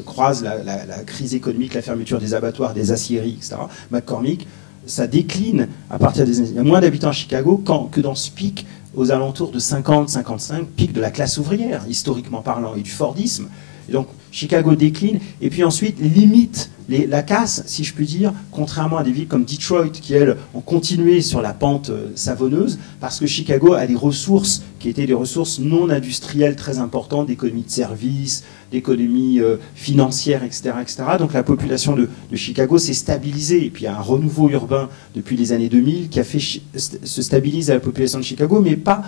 croisent la crise économique, la fermeture des abattoirs, des aciéries, etc., McCormick, ça décline à partir des années... Il y a moins d'habitants à Chicago que dans ce pic aux alentours de 50-55, pic de la classe ouvrière, historiquement parlant, et du Fordisme. Et donc Chicago décline, et puis ensuite limite la casse, si je puis dire, contrairement à des villes comme Detroit, qui, elles, ont continué sur la pente savonneuse, parce que Chicago a des ressources qui étaient des ressources non industrielles très importantes, d'économie de services, d'économie financière, etc., etc. Donc la population de Chicago s'est stabilisée, et puis il y a un renouveau urbain depuis les années 2000 qui a fait se stabiliser la population de Chicago, mais pas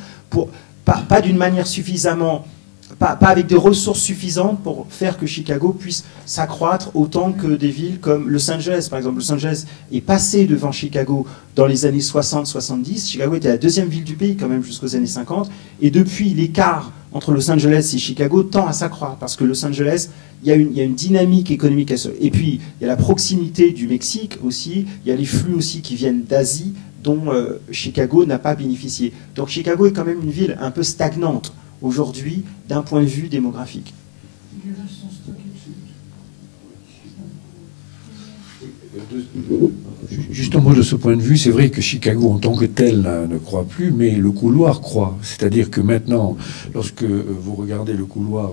d'une manière suffisamment... Pas avec des ressources suffisantes pour faire que Chicago puisse s'accroître autant que des villes comme Los Angeles. Par exemple, Los Angeles est passé devant Chicago dans les années 60-70. Chicago était la deuxième ville du pays quand même jusqu'aux années 50. Et depuis, l'écart entre Los Angeles et Chicago tend à s'accroître parce que Los Angeles, il y a une dynamique économique. Et puis, il y a la proximité du Mexique aussi. Il y a les flux aussi qui viennent d'Asie dont Chicago n'a pas bénéficié. Donc Chicago est quand même une ville un peu stagnante aujourd'hui, d'un point de vue démographique. Juste un mot de ce point de vue, c'est vrai que Chicago en tant que tel ne croît plus, mais le couloir croît. C'est-à-dire que maintenant, lorsque vous regardez le couloir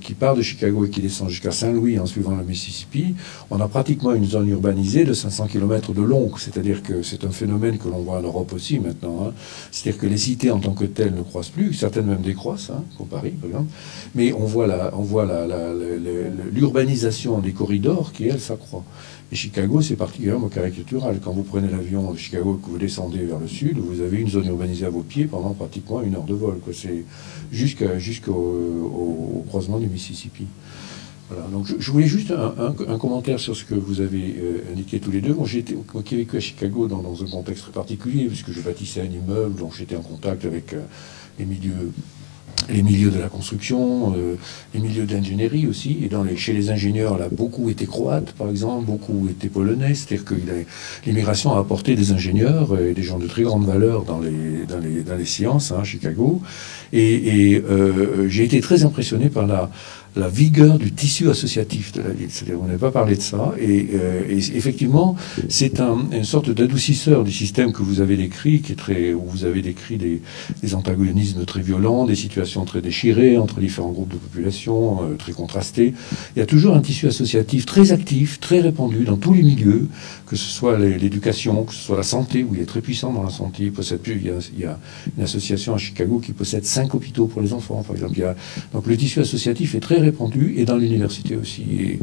qui part de Chicago et qui descend jusqu'à Saint-Louis en suivant le Mississippi, on a pratiquement une zone urbanisée de 500 km de long. C'est-à-dire que c'est un phénomène que l'on voit en Europe aussi maintenant. Hein. C'est-à-dire que les cités en tant que telles ne croissent plus, certaines même décroissent, hein, comme Paris par exemple, mais on voit l'urbanisation des corridors qui, elle, s'accroît. Et Chicago, c'est particulièrement caricatural. Quand vous prenez l'avion de Chicago et que vous descendez vers le sud, vous avez une zone urbanisée à vos pieds pendant pratiquement 1 heure de vol. C'est jusqu'au croisement du Mississippi. Voilà. Donc je voulais juste un commentaire sur ce que vous avez indiqué tous les deux. Moi, qui ai vécu à Chicago dans un contexte très particulier, puisque je bâtissais un immeuble, donc j'étais en contact avec les milieux de la construction, les milieux d'ingénierie aussi. Et chez les ingénieurs, là, beaucoup étaient croates, par exemple, beaucoup étaient polonais. C'est-à-dire que l'immigration a apporté des ingénieurs et des gens de très grande valeur dans les sciences, hein, à Chicago. Et j'ai été très impressionné par la vigueur du tissu associatif de la ville. C'est-à-dire, on n'avait pas parlé de ça. Et effectivement, c'est une sorte d'adoucisseur du système que vous avez décrit, où vous avez décrit des antagonismes très violents, des situations très déchirées entre différents groupes de population, très contrastés. Il y a toujours un tissu associatif très actif, très répandu dans tous les milieux, que ce soit l'éducation, que ce soit la santé, où il est très puissant dans la santé. Il y a une association à Chicago qui possède 5 hôpitaux pour les enfants, par exemple. Donc le tissu associatif est très répandu, et dans l'université aussi.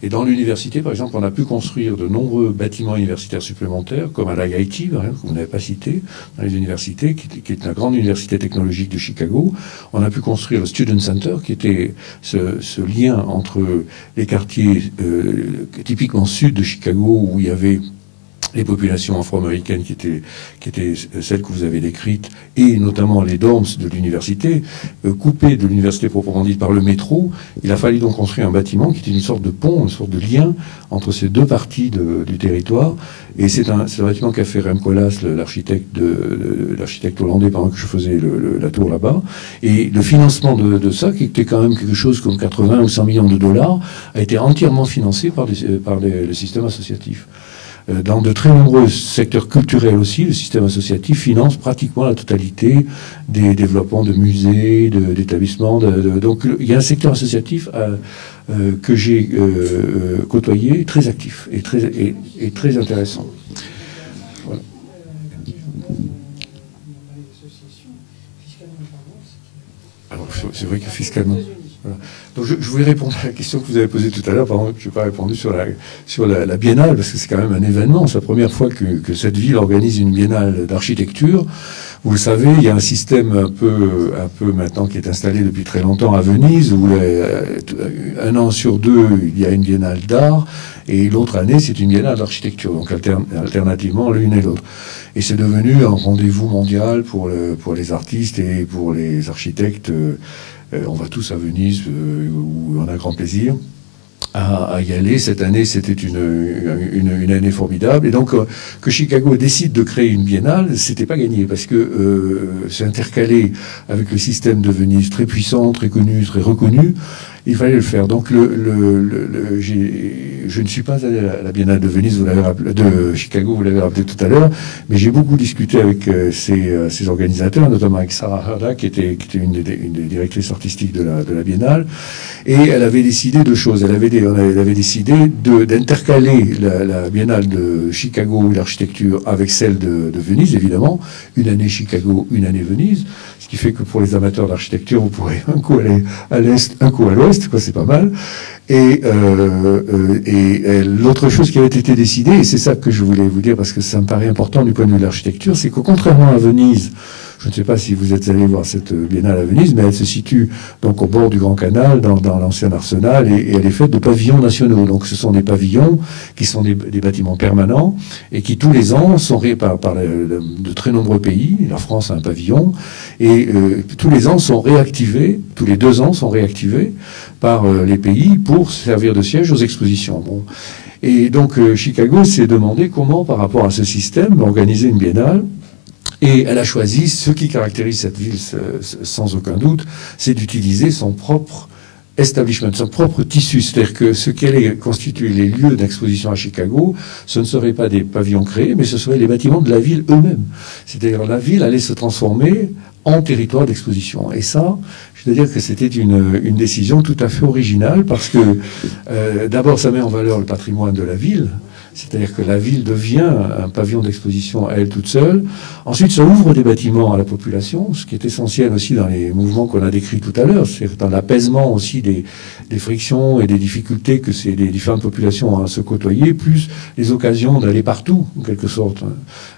Et dans l'université, par exemple, on a pu construire de nombreux bâtiments universitaires supplémentaires, comme à l'IIT, que vous n'avez pas cité, dans les universités, qui est la grande université technologique de Chicago. On a pu construire le Student Center, qui était ce lien entre les quartiers typiquement sud de Chicago, où il y avait les populations afro-américaines qui étaient celles que vous avez décrites, et notamment les dorms de l'université, coupés de l'université proprement dite par le métro. Il a fallu donc construire un bâtiment qui était une sorte de pont, une sorte de lien entre ces deux parties du territoire. Et c'est un bâtiment qu'a fait Rem Koolhaas, l'architecte hollandais, pendant que je faisais la tour là-bas. Et le financement de ça, qui était quand même quelque chose comme 80 ou 100 millions de dollars, a été entièrement financé par le système associatif. Dans de très nombreux secteurs culturels aussi, le système associatif finance pratiquement la totalité des développements de musées, d'établissements. Donc il y a un secteur associatif que j'ai côtoyé, très actif et très intéressant. Voilà. Alors, c'est vrai que fiscalement... Voilà. Donc je voulais répondre à la question que vous avez posée tout à l'heure. Par exemple, je n'ai pas répondu sur la biennale, parce que c'est quand même un événement. C'est la première fois que cette ville organise une biennale d'architecture. Vous le savez, il y a un système un peu maintenant qui est installé depuis très longtemps à Venise, où 1 an sur 2, il y a une biennale d'art, et l'autre année, c'est une biennale d'architecture. Donc alternativement, l'une et l'autre. Et c'est devenu un rendez-vous mondial pour les artistes et pour les architectes. On va tous à Venise, où on a grand plaisir à y aller. Cette année, c'était une année formidable. Et donc, que Chicago décide de créer une biennale, c'était pas gagné, parce que c'est intercalé avec le système de Venise, très puissant, très connu, très reconnu. Il fallait le faire. Donc, je ne suis pas allé à la Biennale de Venise, de Chicago, vous l'avez rappelé tout à l'heure, mais j'ai beaucoup discuté avec ces organisateurs, notamment avec Sarah Harda, qui était une des directrices artistiques de la Biennale, et elle avait décidé 2 choses. Elle avait décidé d'intercaler la Biennale de Chicago, l'architecture, avec celle de Venise, évidemment, une année Chicago, une année Venise, ce qui fait que pour les amateurs d'architecture, vous pourrez un coup aller à l'est, un coup à l'ouest, quoi, c'est pas mal. Et l'autre chose qui avait été décidée, et c'est ça que je voulais vous dire parce que ça me paraît important du point de vue de l'architecture, c'est que contrairement à Venise, je ne sais pas si vous êtes allé voir cette biennale à Venise, mais elle se situe donc au bord du Grand Canal, dans l'ancien arsenal, et elle est faite de pavillons nationaux. Donc ce sont des pavillons qui sont des bâtiments permanents et qui tous les ans sont par de très nombreux pays. La France a un pavillon, et tous les ans sont réactivés, tous les 2 ans sont réactivés par les pays pour servir de siège aux expositions. Bon. Et donc Chicago s'est demandé comment, par rapport à ce système, organiser une biennale. Et elle a choisi, ce qui caractérise cette ville sans aucun doute, c'est d'utiliser son propre establishment, son propre tissu. C'est-à-dire que ce qu'allaient constituer les lieux d'exposition à Chicago, ce ne seraient pas des pavillons créés, mais ce seraient les bâtiments de la ville eux-mêmes. C'est-à-dire la ville allait se transformer en territoire d'exposition. Et ça, je dois dire que c'était une décision tout à fait originale, parce que d'abord, ça met en valeur le patrimoine de la ville. C'est-à-dire que la ville devient un pavillon d'exposition à elle toute seule. Ensuite, ça ouvre des bâtiments à la population, ce qui est essentiel aussi dans les mouvements qu'on a décrits tout à l'heure. C'est dans l'apaisement aussi des frictions et des difficultés que les différentes populations ont à se côtoyer, plus les occasions d'aller partout, en quelque sorte,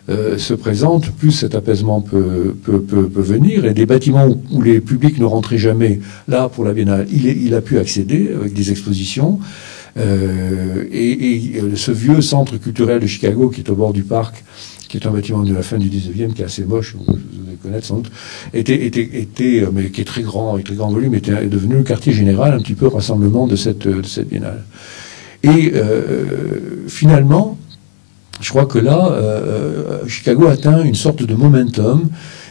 se présentent, plus cet apaisement peut venir. Et des bâtiments où les publics ne rentraient jamais, là, pour la Biennale, il a pu accéder avec des expositions. Ce vieux centre culturel de Chicago qui est au bord du parc, qui est un bâtiment de la fin du 19e, qui est assez moche, vous devez connaître sans doute, mais qui est très grand, avec très grand volume, est devenu le quartier général, un petit peu rassemblement de cette biennale. Et finalement, je crois que là, Chicago atteint une sorte de momentum,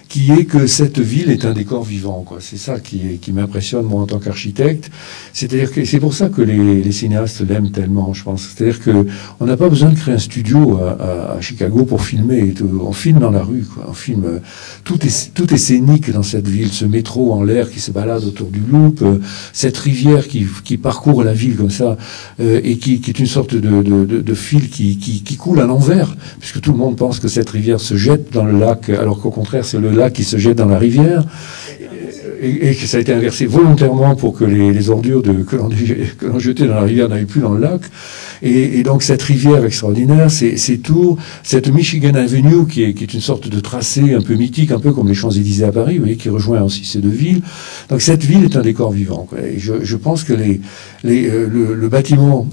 qui est que cette ville est un décor vivant, quoi. C'est ça qui m'impressionne, moi, en tant qu'architecte. C'est-à-dire que c'est pour ça que les cinéastes l'aiment tellement, je pense. C'est-à-dire que on n'a pas besoin de créer un studio à Chicago pour filmer. On filme dans la rue, quoi. On filme. Tout est scénique dans cette ville. Ce métro en l'air qui se balade autour du Loop, cette rivière qui parcourt la ville comme ça, et qui est une sorte de fil qui coule à l'envers, puisque tout le monde pense que cette rivière se jette dans le lac, alors qu'au contraire, c'est le lac qui se jette dans la rivière, et que ça a été inversé volontairement pour que les ordures que l'on jetait dans la rivière n'aillent plus dans le lac. Et donc cette rivière extraordinaire, ces tours, cette Michigan Avenue qui est une sorte de tracé un peu mythique, un peu comme les Champs-Élysées à Paris, vous voyez, qui rejoint aussi ces deux villes. Donc cette ville est un décor vivant, quoi. Et je pense que le bâtiment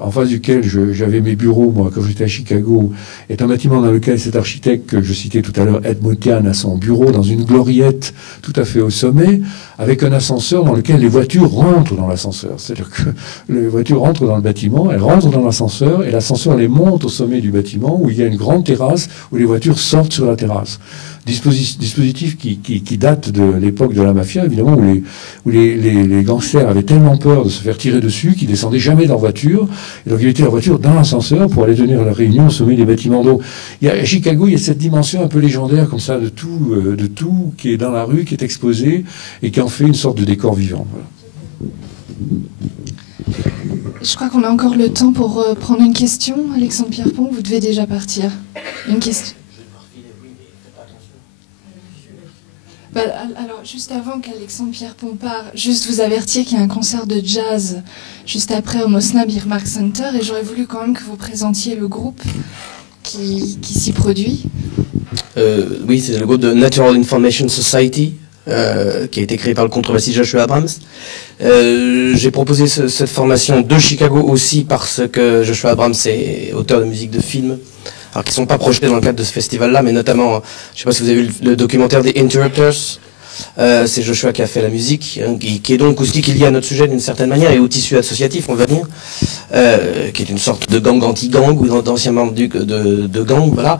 en face duquel j'avais mes bureaux, moi, quand j'étais à Chicago, est un bâtiment dans lequel cet architecte que je citais tout à l'heure, Ed Motian, a son bureau dans une gloriette tout à fait au sommet, avec un ascenseur dans lequel les voitures rentrent dans l'ascenseur. C'est-à-dire que les voitures rentrent dans le bâtiment, elles rentrent dans l'ascenseur, et l'ascenseur les monte au sommet du bâtiment, où il y a une grande terrasse, où les voitures sortent sur la terrasse. Dispositif qui date de l'époque de la mafia, évidemment, où les gangsters avaient tellement peur de se faire tirer dessus qu'ils descendaient jamais de leur voiture. Et donc, ils mettaient leur voiture dans l'ascenseur pour aller tenir leur réunion au sommet des bâtiments d'eau. À Chicago, il y a cette dimension un peu légendaire, comme ça, de tout qui est dans la rue, qui est exposé, et qui en fait une sorte de décor vivant. Voilà. Je crois qu'on a encore le temps pour prendre une question. Alexandre Pierrepont, vous devez déjà partir. Une question. Alors, juste avant qu'Alexandre Pierrepont part, juste vous avertir qu'il y a un concert de jazz juste après au Mosna Birmark Center, et j'aurais voulu quand même que vous présentiez le groupe qui s'y produit. Oui, c'est le groupe de Natural Information Society, qui a été créé par le contrebassiste Joshua Abrams. J'ai proposé cette formation de Chicago aussi parce que Joshua Abrams est auteur de musique de film, alors qui ne sont pas projetés dans le cadre de ce festival-là, mais notamment, je ne sais pas si vous avez vu le documentaire des Interrupters, c'est Joshua qui a fait la musique, hein, qui est donc aussi lié à notre sujet d'une certaine manière, et au tissu associatif, on va dire, qui est une sorte de gang anti-gang, ou d'anciens membres de gang, voilà.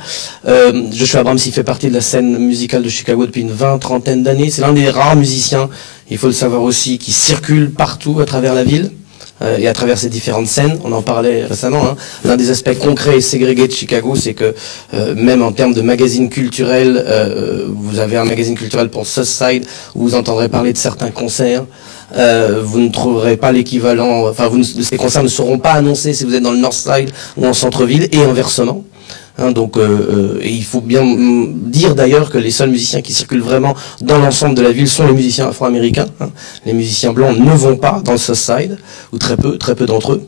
Joshua Abrams, il fait partie de la scène musicale de Chicago depuis une trentaine d'années, c'est l'un des rares musiciens, il faut le savoir aussi, qui circule partout à travers la ville. Et à travers ces différentes scènes, on en parlait récemment, hein, l'un des aspects concrets et ségrégés de Chicago, c'est que même en termes de magazine culturel, vous avez un magazine culturel pour Southside, où vous entendrez parler de certains concerts, vous ne trouverez pas l'équivalent, enfin ces concerts ne seront pas annoncés si vous êtes dans le Northside ou en centre-ville, et inversement. Hein, donc, et il faut bien dire d'ailleurs que les seuls musiciens qui circulent vraiment dans l'ensemble de la ville sont les musiciens afro-américains. Hein. Les musiciens blancs ne vont pas dans le Southside, ou très peu d'entre eux.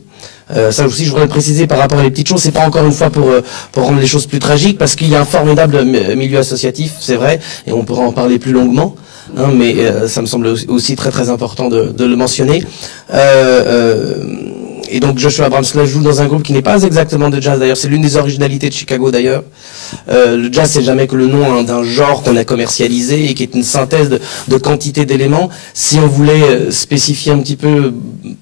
Ça aussi, je voudrais le préciser par rapport à les petites choses. C'est pas encore une fois pour rendre les choses plus tragiques, parce qu'il y a un formidable milieu associatif, c'est vrai, et on pourra en parler plus longuement. Hein, mais ça me semble aussi très important de le mentionner. Et donc Joshua Abrams là joue dans un groupe qui n'est pas exactement de jazz, d'ailleurs c'est l'une des originalités de Chicago d'ailleurs. Le jazz c'est jamais que le nom d'un genre qu'on a commercialisé et qui est une synthèse de quantité d'éléments. Si on voulait spécifier un petit peu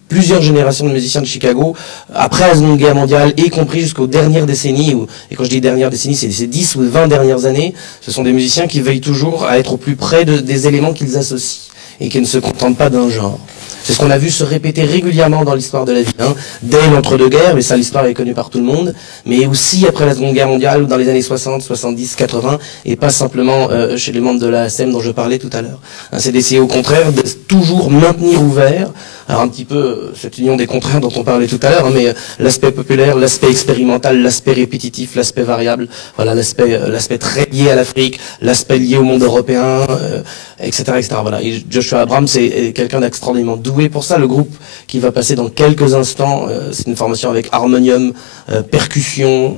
plusieurs générations de musiciens de Chicago, après la Seconde Guerre mondiale, y compris jusqu'aux dernières décennies, et quand je dis dernières décennies, c'est ces 10 ou 20 dernières années, ce sont des musiciens qui veillent toujours à être au plus près des éléments qu'ils associent, et qui ne se contentent pas d'un genre. C'est ce qu'on a vu se répéter régulièrement dans l'histoire de la ville, hein, dès l'entre-deux-guerres, mais ça l'histoire est connue par tout le monde, mais aussi après la Seconde Guerre mondiale ou dans les années 60, 70, 80, et pas simplement chez les membres de la ASM dont je parlais tout à l'heure. Hein, c'est d'essayer au contraire de toujours maintenir ouvert, alors un petit peu cette union des contraires dont on parlait tout à l'heure, hein, mais l'aspect populaire, l'aspect expérimental, l'aspect répétitif, l'aspect variable, voilà, l'aspect très lié à l'Afrique, l'aspect lié au monde européen, etc., etc. Voilà. Et Joshua Abrams est quelqu'un d'extraordinairement doué pour ça. Le groupe qui va passer dans quelques instants, c'est une formation avec harmonium, percussion,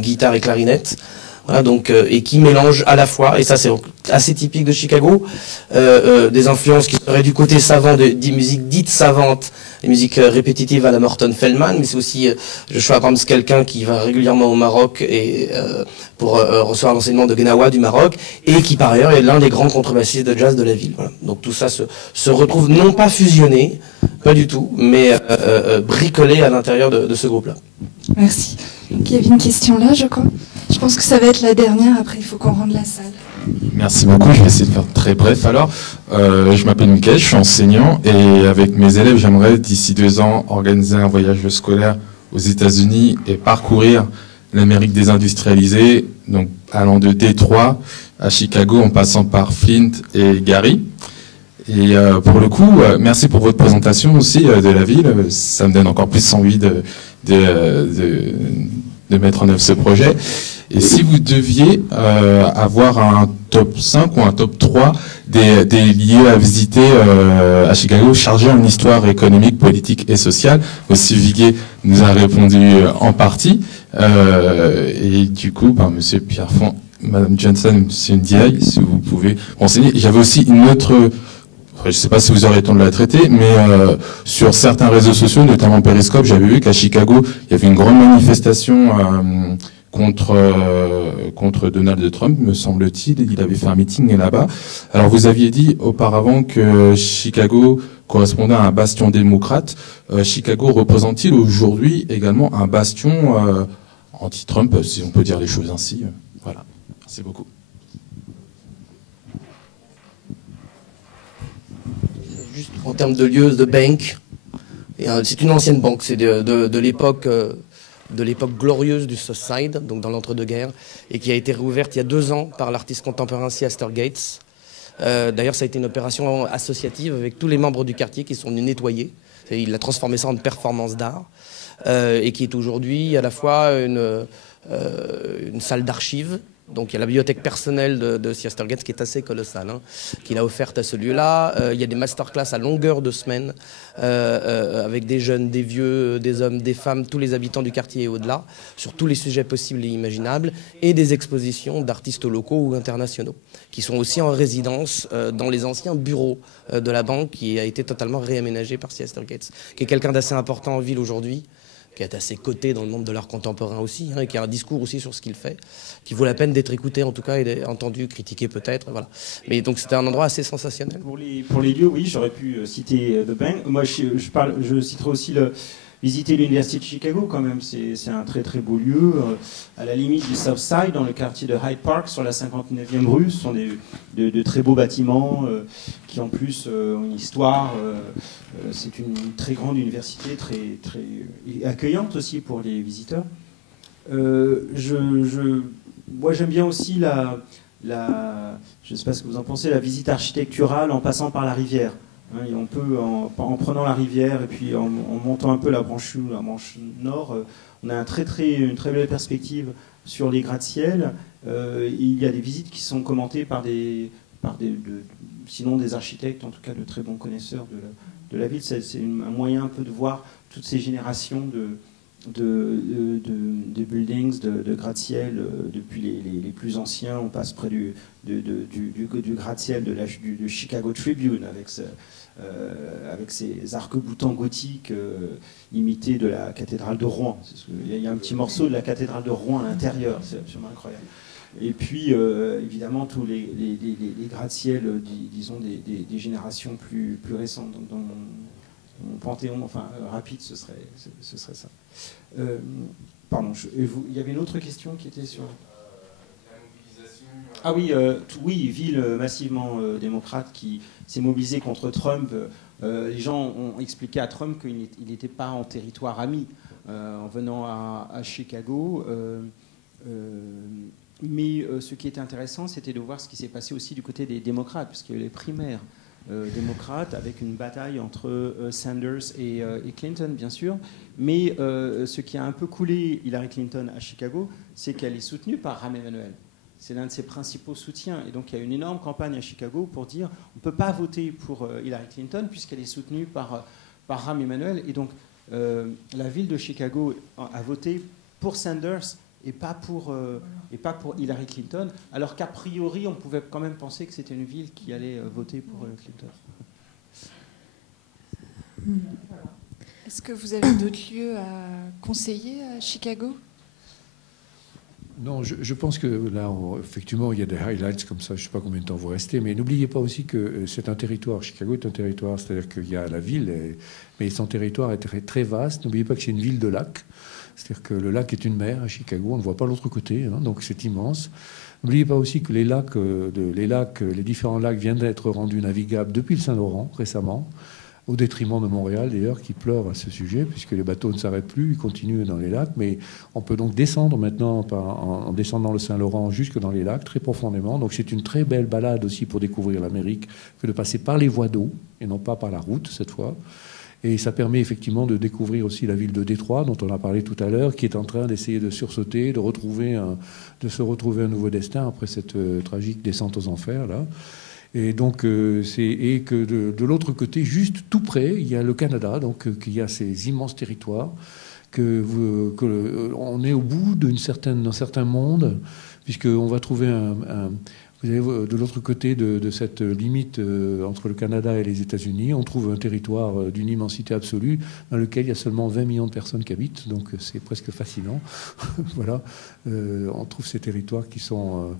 guitare et clarinette. Voilà, donc, et qui mélange à la fois, et ça c'est assez typique de Chicago, des influences qui seraient du côté savant des musiques dites savantes, des musiques répétitives à la Morton Feldman, mais c'est aussi Joshua Abrams, quelqu'un qui va régulièrement au Maroc et pour recevoir l'enseignement de Gnawa du Maroc, et qui par ailleurs est l'un des grands contrebassistes de jazz de la ville. Voilà. Donc tout ça se retrouve non pas fusionné, pas du tout, mais bricolé à l'intérieur de ce groupe-là. Merci. Donc, il y avait une question là, je crois. Je pense que ça va être la dernière, après il faut qu'on rende la salle. Merci beaucoup, je vais essayer de faire très bref. Alors, je m'appelle Mickaël, je suis enseignant et avec mes élèves, j'aimerais d'ici 2 ans organiser un voyage scolaire aux États-Unis et parcourir l'Amérique désindustrialisée, donc allant de Détroit à Chicago en passant par Flint et Gary. Et pour le coup, merci pour votre présentation aussi de la ville. Ça me donne encore plus envie de mettre en œuvre ce projet. Et si vous deviez avoir un top 5 ou un top 3 des lieux à visiter à Chicago chargés en histoire économique, politique et sociale, aussi Viguier nous a répondu en partie. Et du coup, Monsieur Pierrefonds, Madame Johnson, Monsieur Ndiaye, si vous pouvez renseigner. J'avais aussi une autre... Je ne sais pas si vous aurez le temps de la traiter, mais sur certains réseaux sociaux, notamment Periscope, j'avais vu qu'à Chicago, il y avait une grande manifestation contre Donald Trump, me semble-t-il. Il avait fait un meeting là-bas. Alors, vous aviez dit auparavant que Chicago correspondait à un bastion démocrate. Chicago représente-t-il aujourd'hui également un bastion anti-Trump, si on peut dire les choses ainsi? Voilà. Merci beaucoup. Juste en termes de lieux de banque, c'est une ancienne banque, c'est de l'époque glorieuse du South Side, donc dans l'entre-deux-guerres, et qui a été réouverte il y a 2 ans par l'artiste contemporain Siaster Gates. D'ailleurs, ça a été une opération associative avec tous les membres du quartier qui sont venus nettoyer. Et il a transformé ça en une performance d'art, et qui est aujourd'hui à la fois une salle d'archives. Donc il y a la bibliothèque personnelle de Siaster Gates qui est assez colossale, hein, qu'il a offerte à celui-là. Il y a des masterclass à longueur de semaine avec des jeunes, des vieux, des hommes, des femmes, tous les habitants du quartier et au-delà, sur tous les sujets possibles et imaginables, et des expositions d'artistes locaux ou internationaux, qui sont aussi en résidence dans les anciens bureaux de la banque qui a été totalement réaménagé par Siaster Gates, qui est quelqu'un d'assez important en ville aujourd'hui, qui est à ses côtés dans le monde de l'art contemporain aussi, hein, et qui a un discours aussi sur ce qu'il fait, qui vaut la peine d'être écouté en tout cas, et entendu, critiqué peut-être, voilà. Mais donc c'était un endroit assez sensationnel. Pour les lieux, oui, j'aurais pu citer The Bank. Moi, je citerai aussi visiter l'université de Chicago quand même, c'est un très très beau lieu, à la limite du South Side, dans le quartier de Hyde Park, sur la 59e rue. Ce sont de très beaux bâtiments qui en plus ont une histoire. C'est une très grande université, très, très accueillante aussi pour les visiteurs. Moi j'aime bien aussi je ne sais pas ce que vous en pensez, la visite architecturale en passant par la rivière. Et on peut, en prenant la rivière et puis en montant un peu la branche nord, on a une très belle perspective sur les gratte-ciel. Il y a des visites qui sont commentées sinon des architectes, en tout cas de très bons connaisseurs de la ville. C'est un moyen un peu de voir toutes ces générations de buildings, de gratte-ciel, depuis les plus anciens. On passe près du gratte-ciel de Chicago Tribune avec ses arcs-boutants gothiques imités de la cathédrale de Rouen. Il y a un petit morceau de la cathédrale de Rouen à l'intérieur, c'est absolument incroyable. Et puis, évidemment, tous les gratte-ciel, disons, des générations plus récentes. Donc, dans mon panthéon, rapide, ce serait ça. Pardon, il y avait une autre question qui était sur... Ah oui, oui, ville massivement démocrate qui s'est mobilisée contre Trump. Les gens ont expliqué à Trump qu'il n'était pas en territoire ami en venant à Chicago. Mais ce qui était intéressant, c'était de voir ce qui s'est passé aussi du côté des démocrates, puisqu'il y a eu les primaires démocrates avec une bataille entre Sanders et Clinton, bien sûr. Mais ce qui a un peu coulé Hillary Clinton à Chicago, c'est qu'elle est soutenue par Rahm Emanuel. C'est l'un de ses principaux soutiens. Et donc il y a une énorme campagne à Chicago pour dire on ne peut pas voter pour Hillary Clinton puisqu'elle est soutenue par Rahm Emanuel. Et donc la ville de Chicago a voté pour Sanders et pas pour Hillary Clinton, alors qu'a priori, on pouvait quand même penser que c'était une ville qui allait voter pour Clinton. Est-ce que vous avez d'autres lieux à conseiller à Chicago ? Non, je pense que là, effectivement, il y a des highlights comme ça. Je ne sais pas combien de temps vous restez, mais n'oubliez pas aussi que c'est un territoire. Chicago est un territoire, c'est-à-dire qu'il y a la ville, mais son territoire est très, très vaste. N'oubliez pas que c'est une ville de lac. C'est-à-dire que le lac est une mer à Chicago, on ne voit pas l'autre côté, hein, donc c'est immense. N'oubliez pas aussi que les différents lacs viennent d'être rendus navigables depuis le Saint-Laurent récemment, au détriment de Montréal d'ailleurs, qui pleure à ce sujet, puisque les bateaux ne s'arrêtent plus, ils continuent dans les lacs, mais on peut donc descendre maintenant en descendant le Saint-Laurent jusque dans les lacs, très profondément. Donc c'est une très belle balade aussi pour découvrir l'Amérique, que de passer par les voies d'eau, et non pas par la route cette fois. Et ça permet effectivement de découvrir aussi la ville de Détroit, dont on a parlé tout à l'heure, qui est en train d'essayer de sursauter, de se retrouver un nouveau destin après cette tragique descente aux enfers, là. Et donc, et que de l'autre côté, juste tout près, il y a le Canada, donc qu'il y a ces immenses territoires, on est au bout d'un certain monde, puisqu'on va trouver vous avez de l'autre côté de cette limite entre le Canada et les États-Unis, on trouve un territoire d'une immensité absolue dans lequel il y a seulement 20 millions de personnes qui habitent, donc c'est presque fascinant. Voilà, on trouve ces territoires qui sont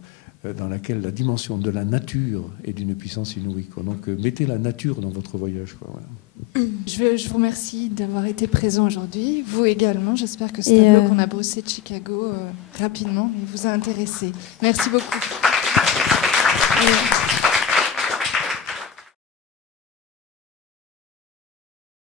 dans laquelle la dimension de la nature est d'une puissance inouïe, quoi. Donc mettez la nature dans votre voyage, quoi. Voilà. Je vous remercie d'avoir été présent aujourd'hui. Vous également. J'espère que ce tableau qu'on a brossé de Chicago rapidement vous a intéressé. Merci beaucoup.